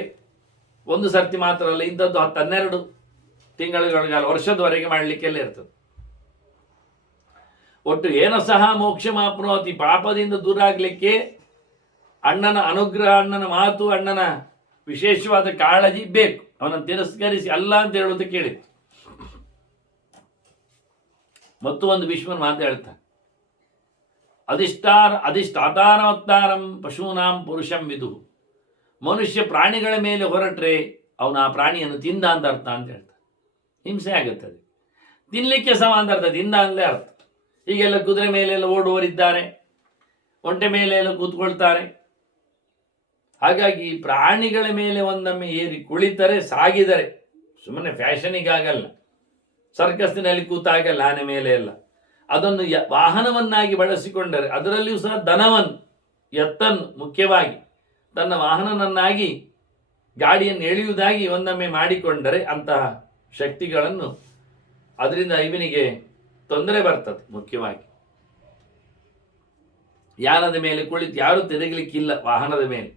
ಒಂದು ಸರ್ತಿ ಮಾತ್ರ ಅಲ್ಲ, ಇಂಥದ್ದು 10-12 ತಿಂಗಳುಗಳ ವರ್ಷದವರೆಗೆ ಮಾಡಲಿಕ್ಕೆಲ್ಲ ಇರ್ತದೆ. ಒಟ್ಟು ಏನೋ ಸಹ ಮೋಕ್ಷ ಮಾಪ್ನೋತಿ, ಪಾಪದಿಂದ ದೂರ ಆಗಲಿಕ್ಕೆ ಅಣ್ಣನ ಅನುಗ್ರಹ, ಅಣ್ಣನ ಮಾತು, ಅಣ್ಣನ ವಿಶೇಷವಾದ ಕಾಳಜಿ ಬೇಕು. ಅವನನ್ನು ತಿರಸ್ಕರಿಸಿ ಅಲ್ಲ ಅಂತ ಹೇಳುವುದು ಕೇಳಿತ್ತು. ಮತ್ತು ಒಂದು ಭೀಷ್ಮನ ಮಾತು ಹೇಳ್ತಾನೆ, ಅಧಿಷ್ಠಾತಾರವತ್ತಾರಂ ಪಶೂನಾಂ ಪುರುಷಂ ವಿದು. ಮನುಷ್ಯ ಪ್ರಾಣಿಗಳ ಮೇಲೆ ಹೊರಟ್ರೆ ಅವನು ಆ ಪ್ರಾಣಿಯನ್ನು ತಿಂದ ಅಂತ ಅರ್ಥ ಅಂತ ಹೇಳ್ತಾನೆ. ಹಿಂಸೆ ಆಗುತ್ತದೆ, ತಿನ್ನಲಿಕ್ಕೆ ಸಮ ಅಂತ ಅರ್ಥ, ತಿಂದ ಅಂದಲೇ ಅರ್ಥ. ಹೀಗೆಲ್ಲ ಕುದುರೆ ಮೇಲೆಲ್ಲ ಓಡುವವರಿದ್ದಾರೆ, ಒಂಟೆ ಮೇಲೆ ಎಲ್ಲ ಕೂತ್ಕೊಳ್ತಾರೆ. ಹಾಗಾಗಿ ಪ್ರಾಣಿಗಳ ಮೇಲೆ ಒಂದೊಮ್ಮೆ ಏರಿ ಕುಳಿತರೆ, ಸಾಗಿದರೆ, ಸುಮ್ಮನೆ ಫ್ಯಾಷನಿಗಾಗಲ್ಲ, ಸರ್ಕಸ್ಸಿನಲ್ಲಿ ಕೂತಾಗಲ್ಲ, ಆನೆ ಮೇಲೆ ಎಲ್ಲ, ಅದನ್ನು ವಾಹನವನ್ನಾಗಿ ಬಳಸಿಕೊಂಡರೆ, ಅದರಲ್ಲಿಯೂ ಸಹ ಧನವನ್ನು, ಎತ್ತನ್ನು ಮುಖ್ಯವಾಗಿ ತನ್ನ ವಾಹನನನ್ನಾಗಿ ಗಾಡಿಯನ್ನು ಎಳೆಯುವುದಾಗಿ ಒಂದೊಮ್ಮೆ ಮಾಡಿಕೊಂಡರೆ ಅಂತಹ ಶಕ್ತಿಗಳನ್ನು, ಅದರಿಂದ ಇವನಿಗೆ ತೊಂದರೆ ಬರ್ತದೆ. ಮುಖ್ಯವಾಗಿ ಯಾನದ ಮೇಲೆ ಕುಳಿತು ಯಾರೂ ತಿರುಗಲಿಕ್ಕಿಲ್ಲ. ವಾಹನದ ಮೇಲೆ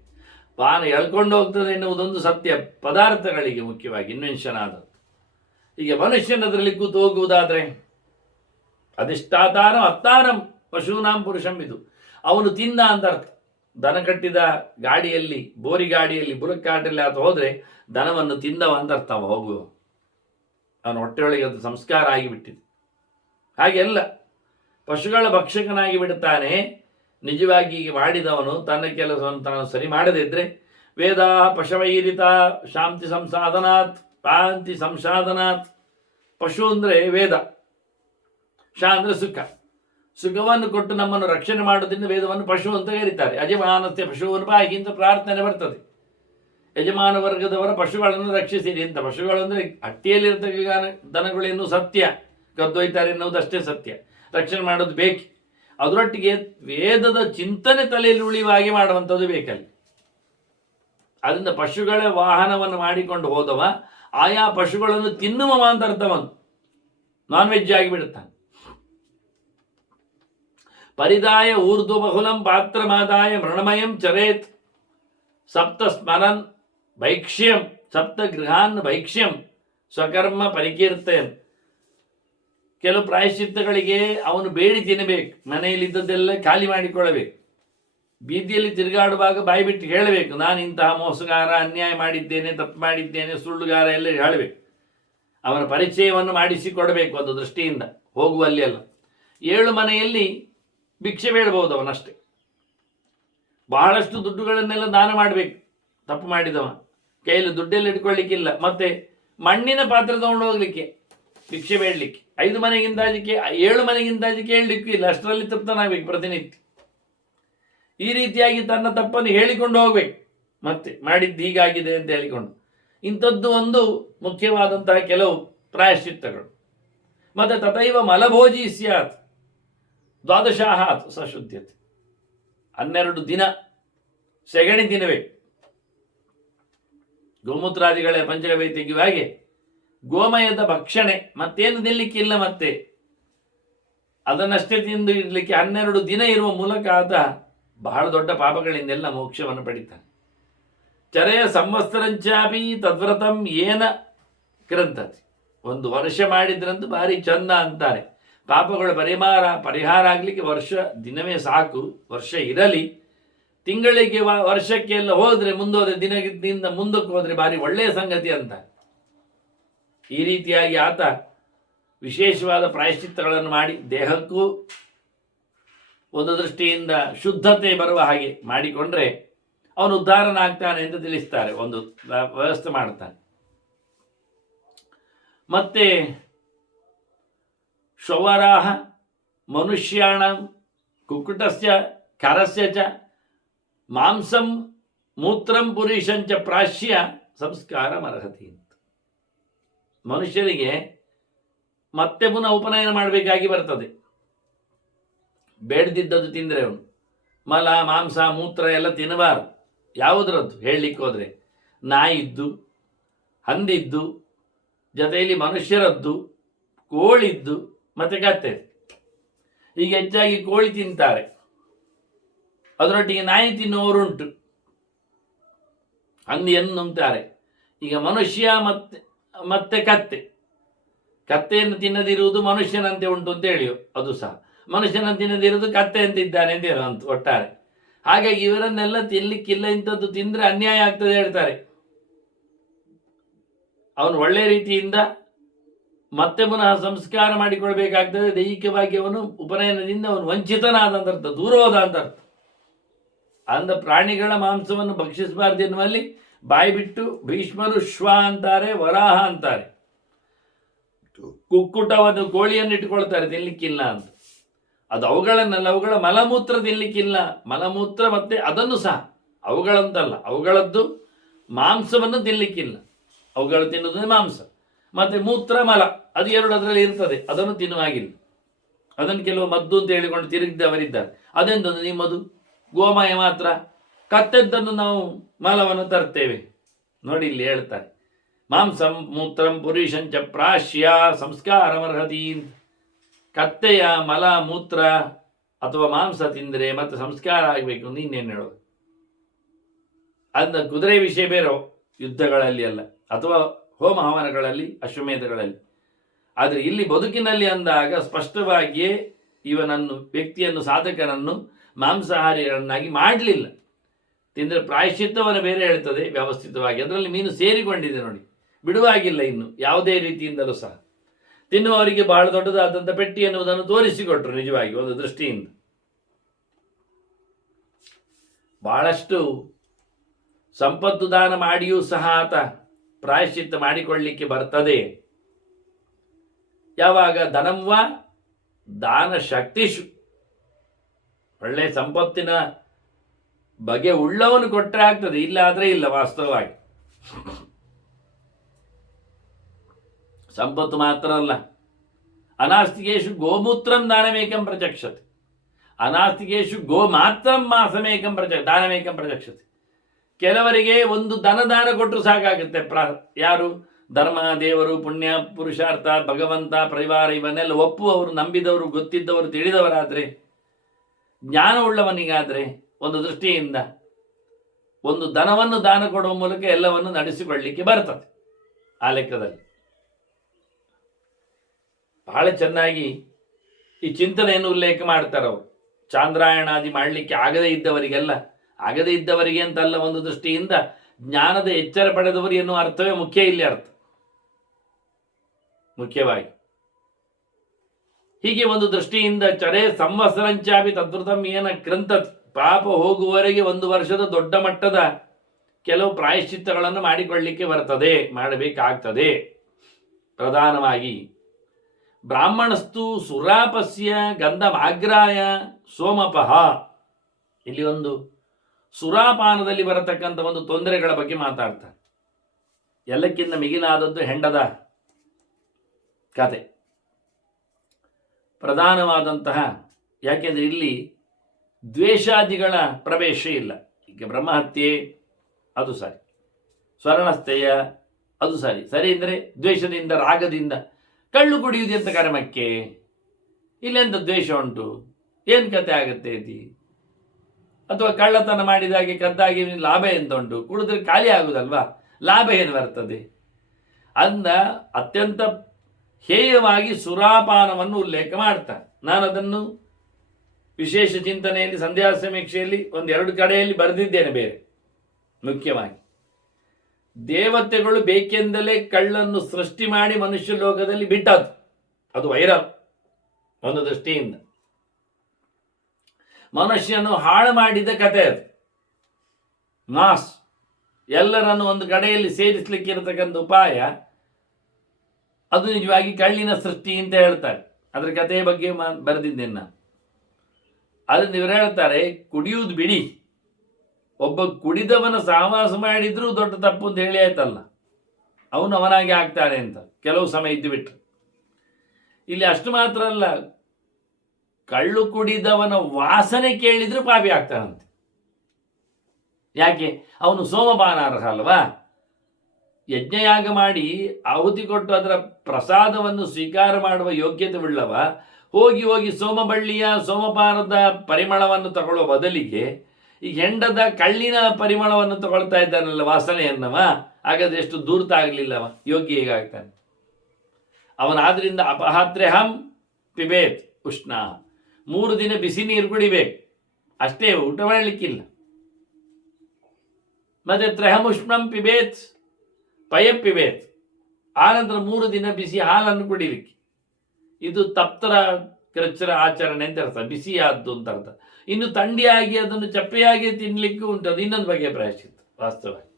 ವಾಹನ ಎಳ್ಕೊಂಡು ಹೋಗ್ತದೆ ಎನ್ನುವುದೊಂದು ಸತ್ಯ, ಪದಾರ್ಥಗಳಿಗೆ ಮುಖ್ಯವಾಗಿ ಇನ್ವೆನ್ಷನ್ ಆದದ್ದು. ಈಗ ಮನುಷ್ಯನದರಲ್ಲಿ ಕೂತು ಹೋಗುವುದಾದರೆ ಅಧಿಷ್ಠಾತಾರಂ ಅತ್ತಾರಂ ಪಶೂನಾಂ ಪುರುಷಂ ಇದು. ಅವನು ತಿಂದ ಅಂತ ಅರ್ಥ. ದನ ಕಟ್ಟಿದ ಗಾಡಿಯಲ್ಲಿ, ಬೋರಿ ಗಾಡಿಯಲ್ಲಿ, ಬುಲಕ್ ಕಾರ್ಟಲ್ಲಿ ಆತ ಹೋದರೆ ದನವನ್ನು ತಿಂದವ ಅಂತ ಅರ್ಥ. ಅವ ಹೋಗುವ, ಅವನ ಹೊಟ್ಟೆಯೊಳಗೆ ಅದು ಸಂಸ್ಕಾರ ಆಗಿಬಿಟ್ಟಿದೆ. ಹಾಗೆಲ್ಲ ಪಶುಗಳ ಭಕ್ಷಕನಾಗಿ ಬಿಡುತ್ತಾನೆ. ನಿಜವಾಗಿ ಹೀಗೆ ಮಾಡಿದವನು ತನ್ನ ಕೆಲಸವನ್ನು ತಾನು ಸರಿ ಮಾಡದಿದ್ದರೆ, ವೇದ ಪಶವೈರಿತ ಶಾಂತಿ ಸಂಸಾಧನಾತ್ ಪಾಂತಿ ಸಂಸಾಧನಾತ್. ಪಶು ಅಂದರೆ ವೇದ, ಶಾ ಅಂದರೆ ಸುಖ, ಸುಖವನ್ನು ಕೊಟ್ಟು ನಮ್ಮನ್ನು ರಕ್ಷಣೆ ಮಾಡೋದ್ರಿಂದ ವೇದವನ್ನು ಪಶು ಅಂತ ಕರೀತಾರೆ. ಯಜಮಾನಸ್ಯ ಪಶುವನ್ನು ಬಾಗಿ ಅಂತ ಪ್ರಾರ್ಥನೆ ಬರ್ತದೆ. ಯಜಮಾನ ವರ್ಗದವರ ಪಶುಗಳನ್ನು ರಕ್ಷಿಸಿರಿ ಅಂತ. ಪಶುಗಳು ಅಂದರೆ ಹಟ್ಟಿಯಲ್ಲಿರ್ತಕ್ಕ ದನಗಳೇನು ಸತ್ಯ, ಕದ್ದೊಯ್ತಾರೆ ಎನ್ನುವುದಷ್ಟೇ ಸತ್ಯ, ರಕ್ಷಣೆ ಮಾಡೋದು ಬೇಕು. ಅದರೊಟ್ಟಿಗೆ ವೇದದ ಚಿಂತನೆ ತಲೆಯಲ್ಲಿ ಉಳಿಯುವ ಹಾಗೆ ಮಾಡುವಂಥದ್ದು ಬೇಕಲ್ಲಿ. ಅದರಿಂದ ಪಶುಗಳ ವಾಹನವನ್ನು ಮಾಡಿಕೊಂಡು ಹೋದವ ಆಯಾ ಪಶುಗಳನ್ನು ತಿನ್ನುವ ಮಾಂತರ್ಥವನು ನಾನ್ ವೆಜ್ ಆಗಿಬಿಡುತ್ತಾನೆ. ಪರಿದಾಯ ಊರ್ಧ್ವ ಬಹುಲಂ ಪಾತ್ರಮಾದಾಯ ಮೃಣಮಯಂ ಚರೇತ್ ಸಪ್ತ ಸ್ಮರನ್ ಭೈಕ್ಷ್ಯಂ ಸಪ್ತ ಗೃಹಾನ್ ಭೈಕ್ಷ್ಯಂ ಸ್ವಕರ್ಮ ಪರಿಕೀರ್ತಯನ್. ಕೆಲವು ಪ್ರಾಯಶ್ಚಿತ್ತಗಳಿಗೆ ಅವನು ಬೇಡಿ ತಿನ್ನಬೇಕು, ಮನೆಯಲ್ಲಿದ್ದದ್ದೆಲ್ಲ ಖಾಲಿ ಮಾಡಿಕೊಳ್ಳಬೇಕು, ಬೀದಿಯಲ್ಲಿ ತಿರುಗಾಡುವಾಗ ಬಾಯಿ ಬಿಟ್ಟು ಹೇಳಬೇಕು, ನಾನು ಇಂತಹ ಮೋಸಗಾರ, ಅನ್ಯಾಯ ಮಾಡಿದ್ದೇನೆ, ತಪ್ಪು ಮಾಡಿದ್ದೇನೆ, ಸುಳ್ಳುಗಾರ ಎಲ್ಲ ಹೇಳಬೇಕು. ಅವನ ಪರಿಚಯವನ್ನು ಮಾಡಿಸಿಕೊಡಬೇಕು ಒಂದು ದೃಷ್ಟಿಯಿಂದ ಹೋಗುವಲ್ಲಿ ಎಲ್ಲ. 7 ಮನೆಯಲ್ಲಿ ಭಿಕ್ಷೆ ಬೇಡಬಹುದು ಅವನಷ್ಟೇ. ಬಹಳಷ್ಟು ದುಡ್ಡುಗಳನ್ನೆಲ್ಲ ದಾನ ಮಾಡಬೇಕು. ತಪ್ಪು ಮಾಡಿದವ ಕೈಯಲ್ಲಿ ದುಡ್ಡೆಲ್ಲ ಇಟ್ಕೊಳ್ಳಿಕ್ಕಿಲ್ಲ, ಮತ್ತೆ ಮಣ್ಣಿನ ಪಾತ್ರ ತಗೊಂಡು ಹೋಗ್ಲಿಕ್ಕೆ, ಭಿಕ್ಷೆ ಬೇಡಲಿಕ್ಕೆ, 5 ಮನೆಗಿಂತ ಆಚೆಗೆ 7 ಮನೆಗಿಂತ ಆಚೆಗೆ ಹೇಳಲಿಕ್ಕೂ ಇಲ್ಲ, ಅಷ್ಟರಲ್ಲಿ ತೃಪ್ತನಾಗಬೇಕು ಪ್ರತಿನಿತ್ಯ. ಈ ರೀತಿಯಾಗಿ ತನ್ನ ತಪ್ಪನ್ನು ಹೇಳಿಕೊಂಡು ಹೋಗ್ಬೇಕು, ಮತ್ತೆ ಮಾಡಿದ್ದು ಹೀಗಾಗಿದೆ ಅಂತ ಹೇಳಿಕೊಂಡು. ಇಂಥದ್ದು ಒಂದು ಮುಖ್ಯವಾದಂತಹ ಕೆಲವು ಪ್ರಾಯಶ್ಚಿತ್ತಗಳು. ಮತ್ತೆ ತಥೈವ ಮಲಭೋಜಿ ಸ್ಯಾತ್ ದ್ವಾದಶಾಹಾತ್ ಸಶುದ್ಧತೆ, 12 ದಿನ ಸೆಗಣಿ ದಿನವೇ ಗೋಮೂತ್ರಾದಿಗಳ ಪಂಚಗವ್ಯ ತೆಗೆಯುವ ಹಾಗೆ ಗೋಮಯದ ಭಕ್ಷಣೆ ಮತ್ತೇನು ತಿನ್ನಲಿಕ್ಕಿಲ್ಲ, ಮತ್ತೆ ಅದನ್ನಷ್ಟೇ ತಿಂದು ಇಡಲಿಕ್ಕೆ 12 ದಿನ ಇರುವ ಮೂಲಕ ಆತ ಬಹಳ ದೊಡ್ಡ ಪಾಪಗಳಿಂದೆಲ್ಲ ಮೋಕ್ಷವನ್ನು ಪಡಿತಾನೆ. ಚರೆಯ ಸಂವತ್ಸರಂಚಾಪಿ ತದ್ವ್ರತಂ ಏನ ಕೃಂತತಿ, 1 ವರ್ಷ ಮಾಡಿದ್ರಂತೂ ಭಾರಿ ಚಂದ ಅಂತಾರೆ. ಪಾಪಗಳ ಪರಿಹಾರ ಆಗಲಿಕ್ಕೆ ವರ್ಷ ದಿನವೇ ಸಾಕು, ವರ್ಷ ಇರಲಿ, ತಿಂಗಳಿಗೆ ವರ್ಷಕ್ಕೆ ಎಲ್ಲ ಹೋದ್ರೆ ಮುಂದೋದ್ರೆ ದಿನದಿಂದ ಮುಂದಕ್ಕೆ ಹೋದ್ರೆ ಭಾರಿ ಒಳ್ಳೆಯ ಸಂಗತಿ ಅಂತ. ಈ ರೀತಿಯಾಗಿ ಆತ ವಿಶೇಷವಾದ ಪ್ರಾಯಶ್ಚಿತ್ತಗಳನ್ನು ಮಾಡಿ ದೇಹಕ್ಕೂ ಒಂದು ದೃಷ್ಟಿಯಿಂದ ಶುದ್ಧತೆ ಬರುವ ಹಾಗೆ ಮಾಡಿಕೊಂಡ್ರೆ ಅವನು ಉದ್ಧಾರನಾಗ್ತಾನೆ ಅಂತ ತಿಳಿಸ್ತಾರೆ, ಒಂದು ವ್ಯವಸ್ಥೆ ಮಾಡ್ತಾನೆ. ಮತ್ತೆ ಶೌವರಾಹ ಮನುಷ್ಯಾಣ ಕುಕ್ಕುಟಸ್ಯ ಖರಸ್ಯ ಚ ಮಾಂಸಂ ಮೂತ್ರಂ ಪುರುಷಂಚ ಪ್ರಾಶ್ಯ ಸಂಸ್ಕಾರ ಮರ್ಹತಿ ಅಂತ. ಮನುಷ್ಯರಿಗೆ ಮತ್ತೆ ಪುನಃ ಉಪನಯನ ಮಾಡಬೇಕಾಗಿ ಬರ್ತದೆ. ಬೇಡದಿದ್ದದ್ದು ತಿಂದರೆ ಅವನು ಮಲ ಮಾಂಸ ಮೂತ್ರ ಎಲ್ಲ ತಿನ್ನಬಾರದು. ಯಾವುದರದ್ದು ಹೇಳಲಿಕ್ಕೆ ಹೋದರೆ ನಾಯಿದ್ದು, ಹಂದಿದ್ದು, ಜೊತೆಯಲ್ಲಿ ಮನುಷ್ಯರದ್ದು, ಕೋಳಿದ್ದು, ಮತ್ತೆ ಕತ್ತೆ. ಈಗ ಹೆಚ್ಚಾಗಿ ಕೋಳಿ ತಿಂತಾರೆ, ಅದರೊಟ್ಟಿಗೆ ನಾಯಿ ತಿನ್ನುವವರುಂಟು, ಹಂದಿಯನ್ನು ನುಂಗ್ತಾರೆ. ಈಗ ಮನುಷ್ಯ ಮತ್ತೆ ಕತ್ತೆಯನ್ನು ತಿನ್ನದಿರುವುದು ಮನುಷ್ಯನಂತೆ ಉಂಟು ಅಂತ ಹೇಳಿ ಅದು ಸಹ, ಮನುಷ್ಯನಂತೆ ತಿನ್ನದಿರುವುದು ಕತ್ತೆ ಅಂತಿದ್ದಾನೆ ಅಂತ ಹೇಳುವಂತ ಒಟ್ಟಾರೆ. ಹಾಗಾಗಿ ಇವರನ್ನೆಲ್ಲ ತಿನ್ನಲಿಕ್ಕಿಲ್ಲ, ಇಂಥದ್ದು ತಿಂದರೆ ಅನ್ಯಾಯ ಆಗ್ತದೆ ಹೇಳ್ತಾರೆ. ಅವನು ಒಳ್ಳೆಯ ರೀತಿಯಿಂದ ಮತ್ತೆ ಪುನಃ ಸಂಸ್ಕಾರ ಮಾಡಿಕೊಳ್ಬೇಕಾಗ್ತದೆ. ದೈಹಿಕವಾಗಿ ಅವನು ಉಪನಯನದಿಂದ ಅವನು ವಂಚಿತನಾದಂತ ಅರ್ಥ, ದೂರ ಹೋದ ಅಂತ ಅರ್ಥ. ಅಂದ ಪ್ರಾಣಿಗಳ ಮಾಂಸವನ್ನು ಭಕ್ಷಿಸಬಾರ್ದು ಎನ್ನುವಲ್ಲಿ ಬಾಯಿ ಬಿಟ್ಟು ಭೀಷ್ಮರು ಶ್ವ ಅಂತಾರೆ, ವರಾಹ ಅಂತಾರೆ. ಕುಕ್ಕುಟವನ್ನು ಕೋಳಿಯನ್ನು ಇಟ್ಕೊಳ್ತಾರೆ ತಿನ್ಲಿಕ್ಕಿಲ್ಲ ಅಂತ. ಅದು ಅವುಗಳನ್ನೆಲ್ಲ, ಅವುಗಳ ಮಲಮೂತ್ರ ತಿನ್ಲಿಕ್ಕಿಲ್ಲ, ಮಲಮೂತ್ರ ಮತ್ತೆ ಅದನ್ನು ಸಹ ಅವುಗಳಂತಲ್ಲ, ಅವುಗಳದ್ದು ಮಾಂಸವನ್ನು ತಿನ್ಲಿಕ್ಕಿಲ್ಲ. ಅವುಗಳು ತಿನ್ನುವುದು ಮಾಂಸ, ಮತ್ತೆ ಮೂತ್ರ ಮಲ ಅದು 2 ಅದರಲ್ಲಿ ಇರ್ತದೆ, ಅದನ್ನು ತಿನ್ನುವಾಗಿಲ್ಲ. ಅದನ್ನು ಕೆಲವು ಮದ್ದು ಅಂತ ಹೇಳಿಕೊಂಡು ತಿರುಗಿದವರಿದ್ದಾರೆ. ಅದೆಂತದ್ದು ನಿಮ್ಮದು ಗೋಮಯ ಮಾತ್ರ, ಕತ್ತೆದ್ದನ್ನು ನಾವು ಮಲವನ್ನು ತರ್ತೇವೆ. ನೋಡಿ ಇಲ್ಲಿ ಹೇಳ್ತಾರೆ, ಮಾಂಸಂ ಮೂತ್ರಂ ಪುರುಷಂಚ ಪ್ರಾಶ್ಯ ಸಂಸ್ಕಾರ ಮರ್ಹತಿ. ಕತ್ತೆಯ ಮಲ ಮೂತ್ರ ಅಥವಾ ಮಾಂಸ ತಿಂದರೆ ಮತ್ತೆ ಸಂಸ್ಕಾರ ಆಗಬೇಕು ಅಂತ ಇನ್ನೇನು ಹೇಳೋದು. ಅದನ್ನ ಕುದುರೆ ವಿಷಯ ಬೇರೆ ಯುದ್ಧಗಳಲ್ಲಿ ಅಲ್ಲ, ಅಥವಾ ಹೋಮ ಹವನಗಳಲ್ಲಿ, ಅಶ್ವಮೇಧಗಳಲ್ಲಿ. ಆದರೆ ಇಲ್ಲಿ ಬದುಕಿನಲ್ಲಿ ಅಂದಾಗ ಸ್ಪಷ್ಟವಾಗಿಯೇ ಇವನನ್ನು, ವ್ಯಕ್ತಿಯನ್ನು, ಸಾಧಕನನ್ನು ಮಾಂಸಾಹಾರಿಗಳನ್ನಾಗಿ ಮಾಡಲಿಲ್ಲ. ತಿಂದರೆ ಪ್ರಾಯಶ್ಚಿತ್ತವನ್ನು ಬೇರೆ ಹೇಳ್ತದೆ ವ್ಯವಸ್ಥಿತವಾಗಿ, ಅದರಲ್ಲಿ ಮೀನು ಸೇರಿಕೊಂಡಿದೆ ನೋಡಿ, ಬಿಡುವಾಗಿಲ್ಲ ಇನ್ನು ಯಾವುದೇ ರೀತಿಯಿಂದಲೂ ಸಹ. ತಿನ್ನುವವರಿಗೆ ಬಹಳ ದೊಡ್ಡದಾದಂಥ ಪೆಟ್ಟಿ ಎನ್ನುವುದನ್ನು ತೋರಿಸಿಕೊಟ್ರು ನಿಜವಾಗಿ ಒಂದು ದೃಷ್ಟಿಯಿಂದ. ಬಹಳಷ್ಟು ಸಂಪತ್ತು ದಾನ ಮಾಡಿಯೂ ಸಹ ಆತ ಪ್ರಾಯಶ್ಚಿತ್ತ ಮಾಡಿಕೊಳ್ಳಲಿಕ್ಕೆ ಬರ್ತದೆ. ಯಾವಾಗ ಧನಂವ ದಾನ ಶಕ್ತಿಷು, ಒಳ್ಳೆ ಸಂಪತ್ತಿನ ಬಗೆ ಉಳ್ಳವನು ಕೊಟ್ಟರೆ ಆಗ್ತದೆ, ಇಲ್ಲ ಆದರೆ ಇಲ್ಲ. ವಾಸ್ತವವಾಗಿ ಸಂಪತ್ತು ಮಾತ್ರ ಅಲ್ಲ, ಅನಾಸ್ತಿಕೇಶು ಗೋಮೂತ್ರಂ ದಾನಮೇಕಂ ಪ್ರಚಕ್ಷತೆ, ಅನಾಸ್ತಿಕೇಶು ಗೋ ಮಾತ್ರಂ ಮಾಸಮೇಕಂ ದಾನಮೇಕಂ ಪ್ರಚಕ್ಷತೆ. ಕೆಲವರಿಗೆ ಒಂದು ದಾನ ಕೊಟ್ಟರು ಸಾಕಾಗುತ್ತೆ. ಯಾರು ಧರ್ಮ, ದೇವರು, ಪುಣ್ಯ, ಪುರುಷಾರ್ಥ, ಭಗವಂತ, ಪರಿವಾರ ಇವನ್ನೆಲ್ಲ ಒಪ್ಪುವವರು, ನಂಬಿದವರು, ಗೊತ್ತಿದ್ದವರು, ತಿಳಿದವರಾದರೆ, ಜ್ಞಾನ ಉಳ್ಳವನಿಗಾದರೆ ಒಂದು ದೃಷ್ಟಿಯಿಂದ ಒಂದು ಧನವನ್ನು ದಾನ ಕೊಡುವ ಮೂಲಕ ಎಲ್ಲವನ್ನು ನಡೆಸಿಕೊಳ್ಳಲಿಕ್ಕೆ ಬರ್ತದೆ. ಆ ಲೆಕ್ಕದಲ್ಲಿ ಬಹಳ ಚೆನ್ನಾಗಿ ಈ ಚಿಂತನೆಯನ್ನು ಉಲ್ಲೇಖ ಮಾಡ್ತಾರೆ ಅವರು. ಚಾಂದ್ರಾಯಣಾದಿ ಮಾಡಲಿಕ್ಕೆ ಆಗದೇ ಇದ್ದವರಿಗೆಲ್ಲ, ಆಗದೇ ಇದ್ದವರಿಗೆ ಅಂತಲ್ಲ, ಒಂದು ದೃಷ್ಟಿಯಿಂದ ಜ್ಞಾನದ ಎಚ್ಚರ ಪಡೆದವರು ಎನ್ನುವ ಅರ್ಥವೇ ಮುಖ್ಯ ಇಲ್ಲಿ ಅರ್ಥ, ಮುಖ್ಯವಾಗಿ. ಹೀಗೆ ಒಂದು ದೃಷ್ಟಿಯಿಂದ ಚರೇ ಸಂವತ್ಸರಂಚಾಪಿ ತದ್ವೃತಂ ಏನ ಕೃಂತತ್ ಪಾಪ ಹೋಗುವವರೆಗೆ 1 ವರ್ಷದ ದೊಡ್ಡ ಮಟ್ಟದ ಕೆಲವು ಪ್ರಾಯಶ್ಚಿತ್ತಗಳನ್ನು ಮಾಡಿಕೊಳ್ಳಲಿಕ್ಕೆ ಬರ್ತದೆ, ಮಾಡಬೇಕಾಗ್ತದೆ. ಪ್ರಧಾನವಾಗಿ ಬ್ರಾಹ್ಮಣಸ್ತು ಸುರಾಪಸ್ಯ ಗಂಧಮಾಗ್ರಾಯ ಸೋಮಪಃ. ಇಲ್ಲಿ ಒಂದು ಸುರಾಪಾನದಲ್ಲಿ ಬರತಕ್ಕಂಥ ಒಂದು ತೊಂದರೆಗಳ ಬಗ್ಗೆ ಮಾತಾಡ್ತಾರೆ. ಎಲ್ಲಕ್ಕಿಂತ ಮಿಗಿಲಾದದ್ದು ಹೆಂಡದ ಕತೆ ಪ್ರಧಾನವಾದಂತಹ. ಯಾಕೆಂದರೆ ಇಲ್ಲಿ ದ್ವೇಷಾದಿಗಳ ಪ್ರವೇಶ ಇಲ್ಲ. ಈಗ ಬ್ರಹ್ಮಹತ್ಯೆ ಅದು ಸರಿ, ಸ್ವರ್ಣಸ್ಥೆಯ ಅದು ಸರಿ. ಸರಿ ಅಂದರೆ ದ್ವೇಷದಿಂದ ರಾಗದಿಂದ. ಕಳ್ಳು ಕುಡಿಯುವುದು ಎಂತ ಕರ್ಮಕ್ಕೆ? ಇಲ್ಲೆಂತ ದ್ವೇಷ ಉಂಟು? ಏನು ಕತೆ ಆಗುತ್ತೆ ಇತಿ? ಅಥವಾ ಕಳ್ಳತನ ಮಾಡಿದಾಗೆ ಕದ್ದಾಗಿ ಲಾಭ ಎಂತ ಉಂಟು? ಕುಡಿದ್ರೆ ಖಾಲಿ ಆಗುದಲ್ವಾ? ಲಾಭ ಏನು ಬರ್ತದೆ? ಅಂದ ಅತ್ಯಂತ ಹೇಯವಾಗಿ ಸುರಾಪಾನವನ್ನು ಉಲ್ಲೇಖ ಮಾಡ್ತಾರೆ. ನಾನು ಅದನ್ನು ವಿಶೇಷ ಚಿಂತನೆಯಲ್ಲಿ ಸಂಧ್ಯಾ ಸಮೀಕ್ಷೆಯಲ್ಲಿ 1-2 ಕಡೆಯಲ್ಲಿ ಬರೆದಿದ್ದೇನೆ. ಬೇರೆ ಮುಖ್ಯವಾಗಿ ದೇವತೆಗಳು ಬೇಕೆಂದಲೇ ಕಳ್ಳನ್ನು ಸೃಷ್ಟಿ ಮಾಡಿ ಮನುಷ್ಯ ಲೋಕದಲ್ಲಿ ಬಿಟ್ಟದ್ದು. ಅದು ವೈರಲ್ ಒಂದು ದೃಷ್ಟಿಯಿಂದ. ಮನುಷ್ಯನು ಹಾಳು ಮಾಡಿದ ಕತೆ ಅದು. ಮಾಸ್ ಎಲ್ಲರನ್ನು ಒಂದು ಕಡೆಯಲ್ಲಿ ಸೇರಿಸಲಿಕ್ಕೆ ಇರತಕ್ಕಂಥ ಉಪಾಯ ಅದು ನಿಜವಾಗಿ ಕಳ್ಳಿನ ಸೃಷ್ಟಿ ಅಂತ ಹೇಳ್ತಾರೆ. ಅದರ ಕಥೆಯ ಬಗ್ಗೆ ಬರೆದಿದ್ದೇನೆ ನಾನು. ಅದನ್ನು ಇವರು ಹೇಳ್ತಾರೆ, ಕುಡಿಯುವುದು ಬಿಡಿ, ಒಬ್ಬ ಕುಡಿದವನ ಸಹವಾಸ ಮಾಡಿದ್ರೂ ದೊಡ್ಡ ತಪ್ಪು ಅಂತ ಹೇಳಿ ಆಯ್ತಲ್ಲ, ಅವನು ಅವನಾಗಿ ಆಗ್ತಾನೆ ಅಂತ ಕೆಲವು ಸಮಯ ಇದ್ದು ಬಿಟ್ರು. ಇಲ್ಲಿ ಅಷ್ಟು ಮಾತ್ರ ಅಲ್ಲ, ಕಳ್ಳು ಕುಡಿದವನ ವಾಸನೆ ಕೇಳಿದ್ರೂ ಪಾಪಿ ಆಗ್ತಾನಂತೆ. ಯಾಕೆ? ಅವನು ಸೋಮಪಾನಾರ್ಹ ಅಲ್ವಾ? ಯಜ್ಞಯಾಗ ಮಾಡಿ ಆಹುತಿ ಕೊಟ್ಟು ಅದರ ಪ್ರಸಾದವನ್ನು ಸ್ವೀಕಾರ ಮಾಡುವ ಯೋಗ್ಯತೆ ಉಳ್ಳವ ಹೋಗಿ ಹೋಗಿ ಸೋಮಬಳ್ಳಿಯ ಸೋಮಪಾನದ ಪರಿಮಳವನ್ನು ತಗೊಳ್ಳೋ ಬದಲಿಗೆ ಈಗ ಹೆಂಡದ ಕಳ್ಳಿನ ಪರಿಮಳವನ್ನು ತಗೊಳ್ತಾ ಇದ್ದಾನಲ್ಲ, ವಾಸನೆಯನ್ನವ. ಹಾಗಾದ್ರೆ ಎಷ್ಟು ದೂರ್ತ ಆಗಲಿಲ್ಲವ, ಯೋಗ್ಯ ಹೇಗಾಗ್ತಾನೆ ಅವನಾದ್ರಿಂದ. ಅಪಹಾತ್ರ್ಯಹಂ ಪಿಬೇತ್ ಉಷ್ಣ, 3 ದಿನ ಬಿಸಿ ನೀರು ಕುಡಿಬೇಕು ಅಷ್ಟೇ, ಊಟ ಮಾಡಲಿಕ್ಕಿಲ್ಲ. ಮತ್ತೆ ತ್ರಹಮುಷ್ಣಂ ಪಿಬೇತ್ ಪಯ ಪಿಬೇತ್, ಆನಂತರ 3 ದಿನ ಬಿಸಿ ಹಾಲನ್ನು ಕುಡಿಲಿಕ್ಕೆ. ಇದು ತಪ್ತರ ಕೃಚ್ಛರ ಆಚರಣೆ ಅಂತ ಅರ್ಥ, ಬಿಸಿಯಾದ್ದು ಅಂತ ಅರ್ಥ. ಇನ್ನು ಥಂಡಿಯಾಗಿ ಅದನ್ನು ಚಪ್ಪೆಯಾಗಿ ತಿನ್ನಲಿಕ್ಕೂ ಉಂಟು, ಅದು ಇನ್ನೊಂದು ಬಗೆಯ ಪ್ರಾಯಶ್ಚಿತ್ತ ವಾಸ್ತವವಾಗಿ.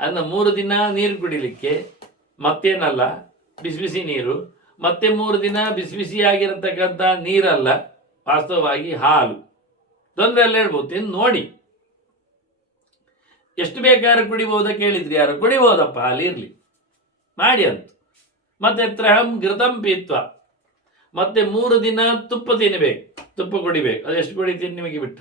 ಅದನ್ನು 3 ದಿನ ನೀರು ಕುಡಿಲಿಕ್ಕೆ ಮತ್ತೇನಲ್ಲ ಬಿಸಿ ಬಿಸಿ ನೀರು, ಮತ್ತೆ 3 ದಿನ ಬಿಸಿ ಬಿಸಿಯಾಗಿರತಕ್ಕಂಥ ನೀರಲ್ಲ, ವಾಸ್ತವವಾಗಿ ಹಾಲು. ತೊಂದರೆ ಎಲ್ಲ ಹೇಳ್ಬೋದು, ತಿಂದು ನೋಡಿ. ಎಷ್ಟು ಬೇಕಾದ್ರೆ ಕುಡಿಬೋದ ಕೇಳಿದ್ರಿ ಯಾರು? ಕುಡಿಬೋದಪ್ಪ, ಹಾಲಿರಲಿ ಮಾಡಿ ಅಂತ. ಮತ್ತೆ ತ್ರಹಂ ಘೃತಂ ಪೀತ್ವ, ಮತ್ತೆ 3 ದಿನ ತುಪ್ಪ ತಿನ್ನಬೇಕು, ತುಪ್ಪ ಕುಡಿಬೇಕು. ಅದೆಷ್ಟು ಕುಡಿತೀನಿ ನಿಮಗೆ ಬಿಟ್ಟ.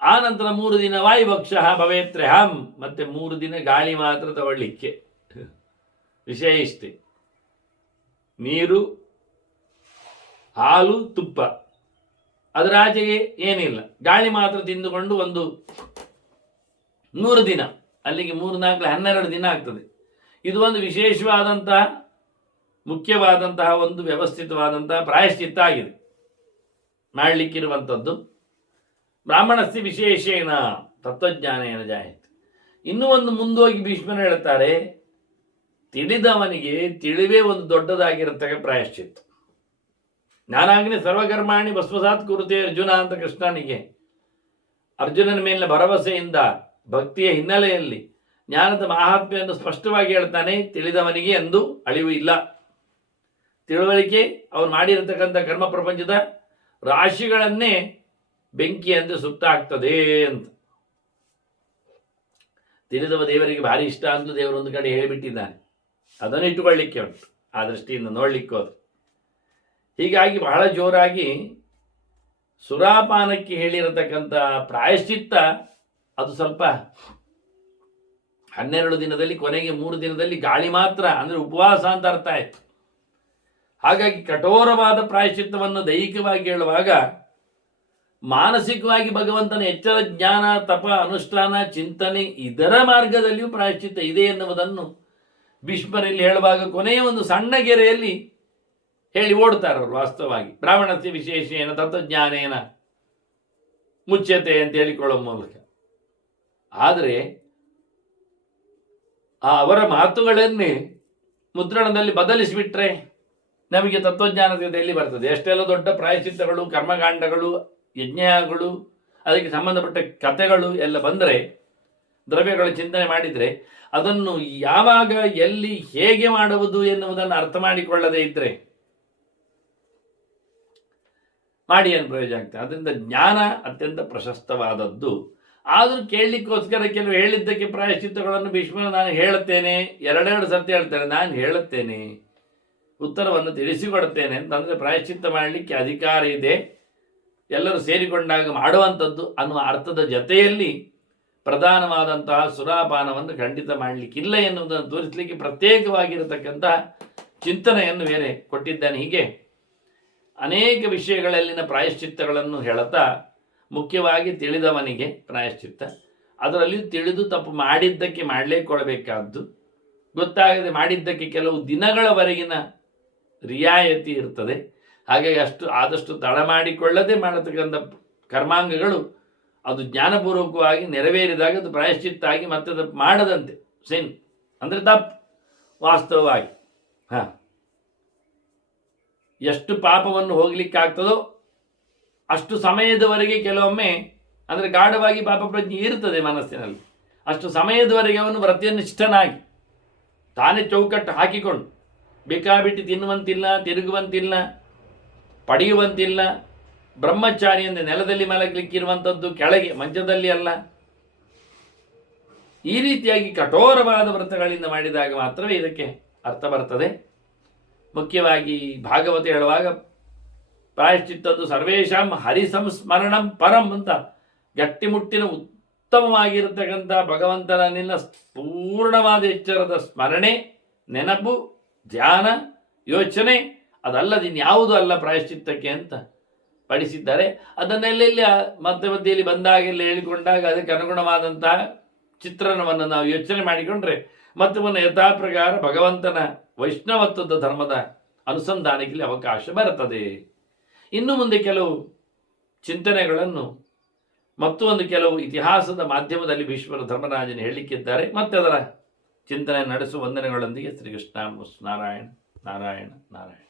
ಆ ನಂತರ 3 ದಿನ ವಾಯುಭಕ್ಷ ಭವೇತ್ರಹಂ, ಮತ್ತೆ 3 ದಿನ ಗಾಳಿ ಮಾತ್ರ ತಗೊಳ್ಳಿಕ್ಕೆ. ವಿಷಯ ಇಷ್ಟೇ, ನೀರು, ಹಾಲು, ತುಪ್ಪ, ಅದರ ಆಚೆಗೆ ಏನಿಲ್ಲ. ಗಾಳಿ ಮಾತ್ರ ತಿಂದುಕೊಂಡು ಒಂದು 100 ದಿನ, ಅಲ್ಲಿಗೆ 3, 4, 12 ದಿನ ಆಗ್ತದೆ. ಇದು ಒಂದು ವಿಶೇಷವಾದಂತಹ ಮುಖ್ಯವಾದಂತಹ ಒಂದು ವ್ಯವಸ್ಥಿತವಾದಂತಹ ಪ್ರಾಯಶ್ಚಿತ್ತ ಆಗಿದೆ ಮಾಡಲಿಕ್ಕಿರುವಂಥದ್ದು. ಬ್ರಾಹ್ಮಣಸ್ಯ ವಿಶೇಷೇಣ ತತ್ವಜ್ಞಾನೇನ ಜಾಯತೆ. ಇನ್ನೂ ಒಂದು ಮುಂದೋಗಿ ಭೀಷ್ಮರು ಹೇಳ್ತಾರೆ, ತಿಳಿದವನಿಗೆ ತಿಳಿವೇ ಒಂದು ದೊಡ್ಡದಾಗಿರತಕ್ಕ ಪ್ರಾಯಶ್ಚಿತ್ತ. ಜ್ಞಾನಾಗ್ನಿ ಸರ್ವಕರ್ಮಾಣಿ ಭಸ್ಮಸಾತ್ ಕುರುತೆ ಅರ್ಜುನ ಅಂತ ಕೃಷ್ಣನಿಗೆ ಅರ್ಜುನನ ಮೇಲಿನ ಭರವಸೆಯಿಂದ ಭಕ್ತಿಯ ಹಿನ್ನೆಲೆಯಲ್ಲಿ ಜ್ಞಾನದ ಮಹಾತ್ಮೆಯನ್ನು ಸ್ಪಷ್ಟವಾಗಿ ಹೇಳ್ತಾನೆ. ತಿಳಿದವನಿಗೆ ಎಂದು ಅಳಿವು ಇಲ್ಲ. ತಿಳುವಳಿಕೆ ಅವನು ಮಾಡಿರತಕ್ಕಂಥ ಕರ್ಮ ಪ್ರಪಂಚದ ರಾಶಿಗಳನ್ನೇ ಬೆಂಕಿ ಅಂದರೆ ಸುಟ್ಟಾಗ್ತದೆ ಅಂತ. ತಿಳಿದವ ದೇವರಿಗೆ ಭಾರಿ ಇಷ್ಟ ಅಂತ ದೇವರು ಒಂದು ಕಡೆ ಹೇಳಿಬಿಟ್ಟಿದ್ದಾನೆ. ಅದನ್ನು ಇಟ್ಟುಕೊಳ್ಳಿಕ್ಕೆ ಉಂಟು ಆ ದೃಷ್ಟಿಯಿಂದ ನೋಡಲಿಕ್ಕೆ ಹೋದ್ರೆ. ಹೀಗಾಗಿ ಬಹಳ ಜೋರಾಗಿ ಸುರಾಪಾನಕ್ಕೆ ಹೇಳಿರತಕ್ಕಂಥ ಪ್ರಾಯಶ್ಚಿತ್ತ ಅದು ಸ್ವಲ್ಪ 12 ದಿನದಲ್ಲಿ ಕೊನೆಗೆ 3 ದಿನದಲ್ಲಿ ಗಾಳಿ ಮಾತ್ರ, ಅಂದರೆ ಉಪವಾಸ ಅಂತ ಅರ್ಥ ಆಯ್ತು. ಹಾಗಾಗಿ ಕಠೋರವಾದ ಪ್ರಾಯಶ್ಚಿತ್ತವನ್ನು ದೈಹಿಕವಾಗಿ ಹೇಳುವಾಗ ಮಾನಸಿಕವಾಗಿ ಭಗವಂತನ ಎಚ್ಚರ, ಜ್ಞಾನ, ತಪ, ಅನುಷ್ಠಾನ, ಚಿಂತನೆ ಇದರ ಮಾರ್ಗದಲ್ಲಿಯೂ ಪ್ರಾಯಶ್ಚಿತ್ತ ಇದೆ ಎನ್ನುವುದನ್ನು ಭೀಷ್ಮರಲ್ಲಿ ಹೇಳುವಾಗ ಕೊನೆಯ ಒಂದು ಸಣ್ಣ ಗೆರೆಯಲ್ಲಿ ಹೇಳಿ ಓಡ್ತಾರೆ ಅವರು. ವಾಸ್ತವವಾಗಿ ಬ್ರಾಹ್ಮಣಸ್ಯ ವಿಶೇಷೇನ ತತ್ವಜ್ಞಾನೇನ ಮುಚ್ಯತೆ ಅಂತ ಹೇಳಿಕೊಳ್ಳುವ ಮೂಲಕ. ಆದರೆ ಅವರ ಮಾತುಗಳನ್ನೇ ಮುದ್ರಣದಲ್ಲಿ ಬದಲಿಸಿಬಿಟ್ರೆ ನಮಗೆ ತತ್ವಜ್ಞಾನದ ಎಲ್ಲಿ ಬರ್ತದೆ? ಎಷ್ಟೆಲ್ಲ ದೊಡ್ಡ ಪ್ರಾಯಶ್ಚಿತ್ತಗಳು, ಕರ್ಮಕಾಂಡಗಳು ಯಜ್ಞಗಳು ಅದಕ್ಕೆ ಸಂಬಂಧಪಟ್ಟ ಕಥೆಗಳು ಎಲ್ಲ ಬಂದರೆ, ದ್ರವ್ಯಗಳ ಚಿಂತನೆ ಮಾಡಿದರೆ, ಅದನ್ನು ಯಾವಾಗ ಎಲ್ಲಿ ಹೇಗೆ ಮಾಡುವುದು ಎನ್ನುವುದನ್ನು ಅರ್ಥ ಮಾಡಿಕೊಳ್ಳದೇ ಇದ್ದರೆ ಮಾಡಿ ಏನು ಪ್ರಯೋಜನ ಆಗ್ತದೆ. ಅದರಿಂದ ಜ್ಞಾನ ಅತ್ಯಂತ ಪ್ರಶಸ್ತವಾದದ್ದು. ಆದರೂ ಕೇಳಲಿಕ್ಕೋಸ್ಕರ ಕೆಲವು ಹೇಳಿದ್ದಕ್ಕೆ ಪ್ರಾಯಶ್ಚಿತ್ತಗಳನ್ನು ಭೀಷ್ಮನು ನಾನು ಹೇಳುತ್ತೇನೆ, ಎರಡೆರಡು ಸರ್ತಿ ಹೇಳ್ತೇನೆ, ನಾನು ಹೇಳುತ್ತೇನೆ, ಉತ್ತರವನ್ನು ತಿಳಿಸಿಕೊಡುತ್ತೇನೆ ಅಂತಂದರೆ ಪ್ರಾಯಶ್ಚಿತ್ತ ಮಾಡಲಿಕ್ಕೆ ಅಧಿಕಾರ ಇದೆ, ಎಲ್ಲರೂ ಸೇರಿಕೊಂಡಾಗ ಮಾಡುವಂಥದ್ದು ಅನ್ನುವ ಅರ್ಥದ ಜೊತೆಯಲ್ಲಿ ಪ್ರಧಾನವಾದಂತಹ ಸುರಾಪಾನವನ್ನು ಖಂಡಿತ ಮಾಡಲಿಕ್ಕಿಲ್ಲ ಎನ್ನುವುದನ್ನು ತೋರಿಸಲಿಕ್ಕೆ ಪ್ರತ್ಯೇಕವಾಗಿರತಕ್ಕಂತಹ ಚಿಂತನೆಯನ್ನು ಬೇರೆ ಕೊಟ್ಟಿದ್ದಾನೆ. ಹೀಗೆ ಅನೇಕ ವಿಷಯಗಳಲ್ಲಿನ ಪ್ರಾಯಶ್ಚಿತ್ತಗಳನ್ನು ಹೇಳುತ್ತಾ ಮುಖ್ಯವಾಗಿ ತಿಳಿದವನಿಗೆ ಪ್ರಾಯಶ್ಚಿತ್ತ, ಅದರಲ್ಲಿಯೂ ತಿಳಿದು ತಪ್ಪು ಮಾಡಿದ್ದಕ್ಕೆ ಮಾಡಲೇಕೊಳ್ಬೇಕಾದ್ದು, ಗೊತ್ತಾಗದೆ ಮಾಡಿದ್ದಕ್ಕೆ ಕೆಲವು ದಿನಗಳವರೆಗಿನ ರಿಯಾಯಿತಿ ಇರ್ತದೆ. ಹಾಗಾಗಿ ಆದಷ್ಟು ತಡ ಮಾಡಿಕೊಳ್ಳದೆ ಮಾಡತಕ್ಕಂಥ ಕರ್ಮಾಂಗಗಳು ಅದು ಜ್ಞಾನಪೂರ್ವಕವಾಗಿ ನೆರವೇರಿದಾಗ ಅದು ಪ್ರಾಯಶ್ಚಿತ್ತ ಆಗಿ ಮತ್ತೆ ಅದು ಮಾಡದಂತೆ ಸಿನ್ ಅಂದರೆ ತಪ್ಪು ವಾಸ್ತವವಾಗಿ ಎಷ್ಟು ಪಾಪವನ್ನು ಹೋಗ್ಲಿಕ್ಕಾಗ್ತದೋ ಅಷ್ಟು ಸಮಯದವರೆಗೆ ಕೆಲವೊಮ್ಮೆ ಅಂದರೆ ಗಾಢವಾಗಿ ಪಾಪ ಪ್ರಜ್ಞೆ ಇರ್ತದೆ ಮನಸ್ಸಿನಲ್ಲಿ. ಅಷ್ಟು ಸಮಯದವರೆಗೆ ಅವನು ವ್ರತ್ಯನಿಷ್ಠನಾಗಿ ತಾನೇ ಚೌಕಟ್ಟು ಹಾಕಿಕೊಂಡು ಬೇಕಾಬಿಟ್ಟು ತಿನ್ನುವಂತಿಲ್ಲ, ತಿರುಗುವಂತಿಲ್ಲ, ಪಡೆಯುವಂತಿಲ್ಲ, ಬ್ರಹ್ಮಚಾರಿ ಅಂದರೆ ನೆಲದಲ್ಲಿ ಮಲಗಲಿಕ್ಕಿರುವಂಥದ್ದು, ಕೆಳಗೆ ಮಂಚದಲ್ಲಿ ಅಲ್ಲ, ಈ ರೀತಿಯಾಗಿ ಕಠೋರವಾದ ವ್ರತಗಳಿಂದ ಮಾಡಿದಾಗ ಮಾತ್ರವೇ ಇದಕ್ಕೆ ಅರ್ಥ ಬರ್ತದೆ. ಮುಖ್ಯವಾಗಿ ಭಾಗವತ ಹೇಳುವಾಗ ಪ್ರಾಯಶ್ಚಿತ್ತದ್ದು ಸರ್ವೇಶಾಂ ಹರಿಸಂಸ್ಮರಣಂ ಪರಂ ಅಂತ ಗಟ್ಟಿಮುಟ್ಟಿನ ಉತ್ತಮವಾಗಿರತಕ್ಕಂಥ ಭಗವಂತನ ನಿನ್ನ ಪೂರ್ಣವಾದ ಎಚ್ಚರದ ಸ್ಮರಣೆ, ನೆನಪು, ಧ್ಯಾನ, ಯೋಚನೆ, ಅದಲ್ಲದೆ ಇನ್ಯಾವುದೂ ಅಲ್ಲ ಪ್ರಾಯಶ್ಚಿತ್ತಕ್ಕೆ ಅಂತ ಪಡಿಸಿದ್ದಾರೆ. ಅದನ್ನೆಲ್ಲ ಮಧ್ಯದಲ್ಲಿ ಬಂದಾಗೆಲ್ಲ ಹೇಳಿಕೊಂಡಾಗ ಅದಕ್ಕೆ ಅನುಗುಣವಾದಂತಹ ಚಿತ್ರಣವನ್ನು ನಾವು ಯೋಚನೆ ಮಾಡಿಕೊಂಡ್ರೆ ಮತ್ತವನ್ನು ಯಥಾಪ್ರಕಾರ ಭಗವಂತನ ವೈಷ್ಣವತ್ವದ ಧರ್ಮದ ಅನುಸಂಧಾನಕ್ಕೆ ಅವಕಾಶ ಬರುತ್ತದೆ. ಇನ್ನು ಮುಂದೆ ಕೆಲವು ಚಿಂತನೆಗಳನ್ನು ಮತ್ತು ಒಂದು ಕೆಲವು ಇತಿಹಾಸದ ಮಾಧ್ಯಮದಲ್ಲಿ ಭೀಷ್ಮರು ಧರ್ಮರಾಜನ ಹೇಳಲಿಕ್ಕಿದ್ದಾರೆ. ಮತ್ತೆ ಅದರ ಚಿಂತನೆ ನಡೆಸುವ ವಂದನೆಗಳೊಂದಿಗೆ ಶ್ರೀಕೃಷ್ಣ ನಾರಾಯಣ ನಾರಾಯಣ ನಾರಾಯಣ.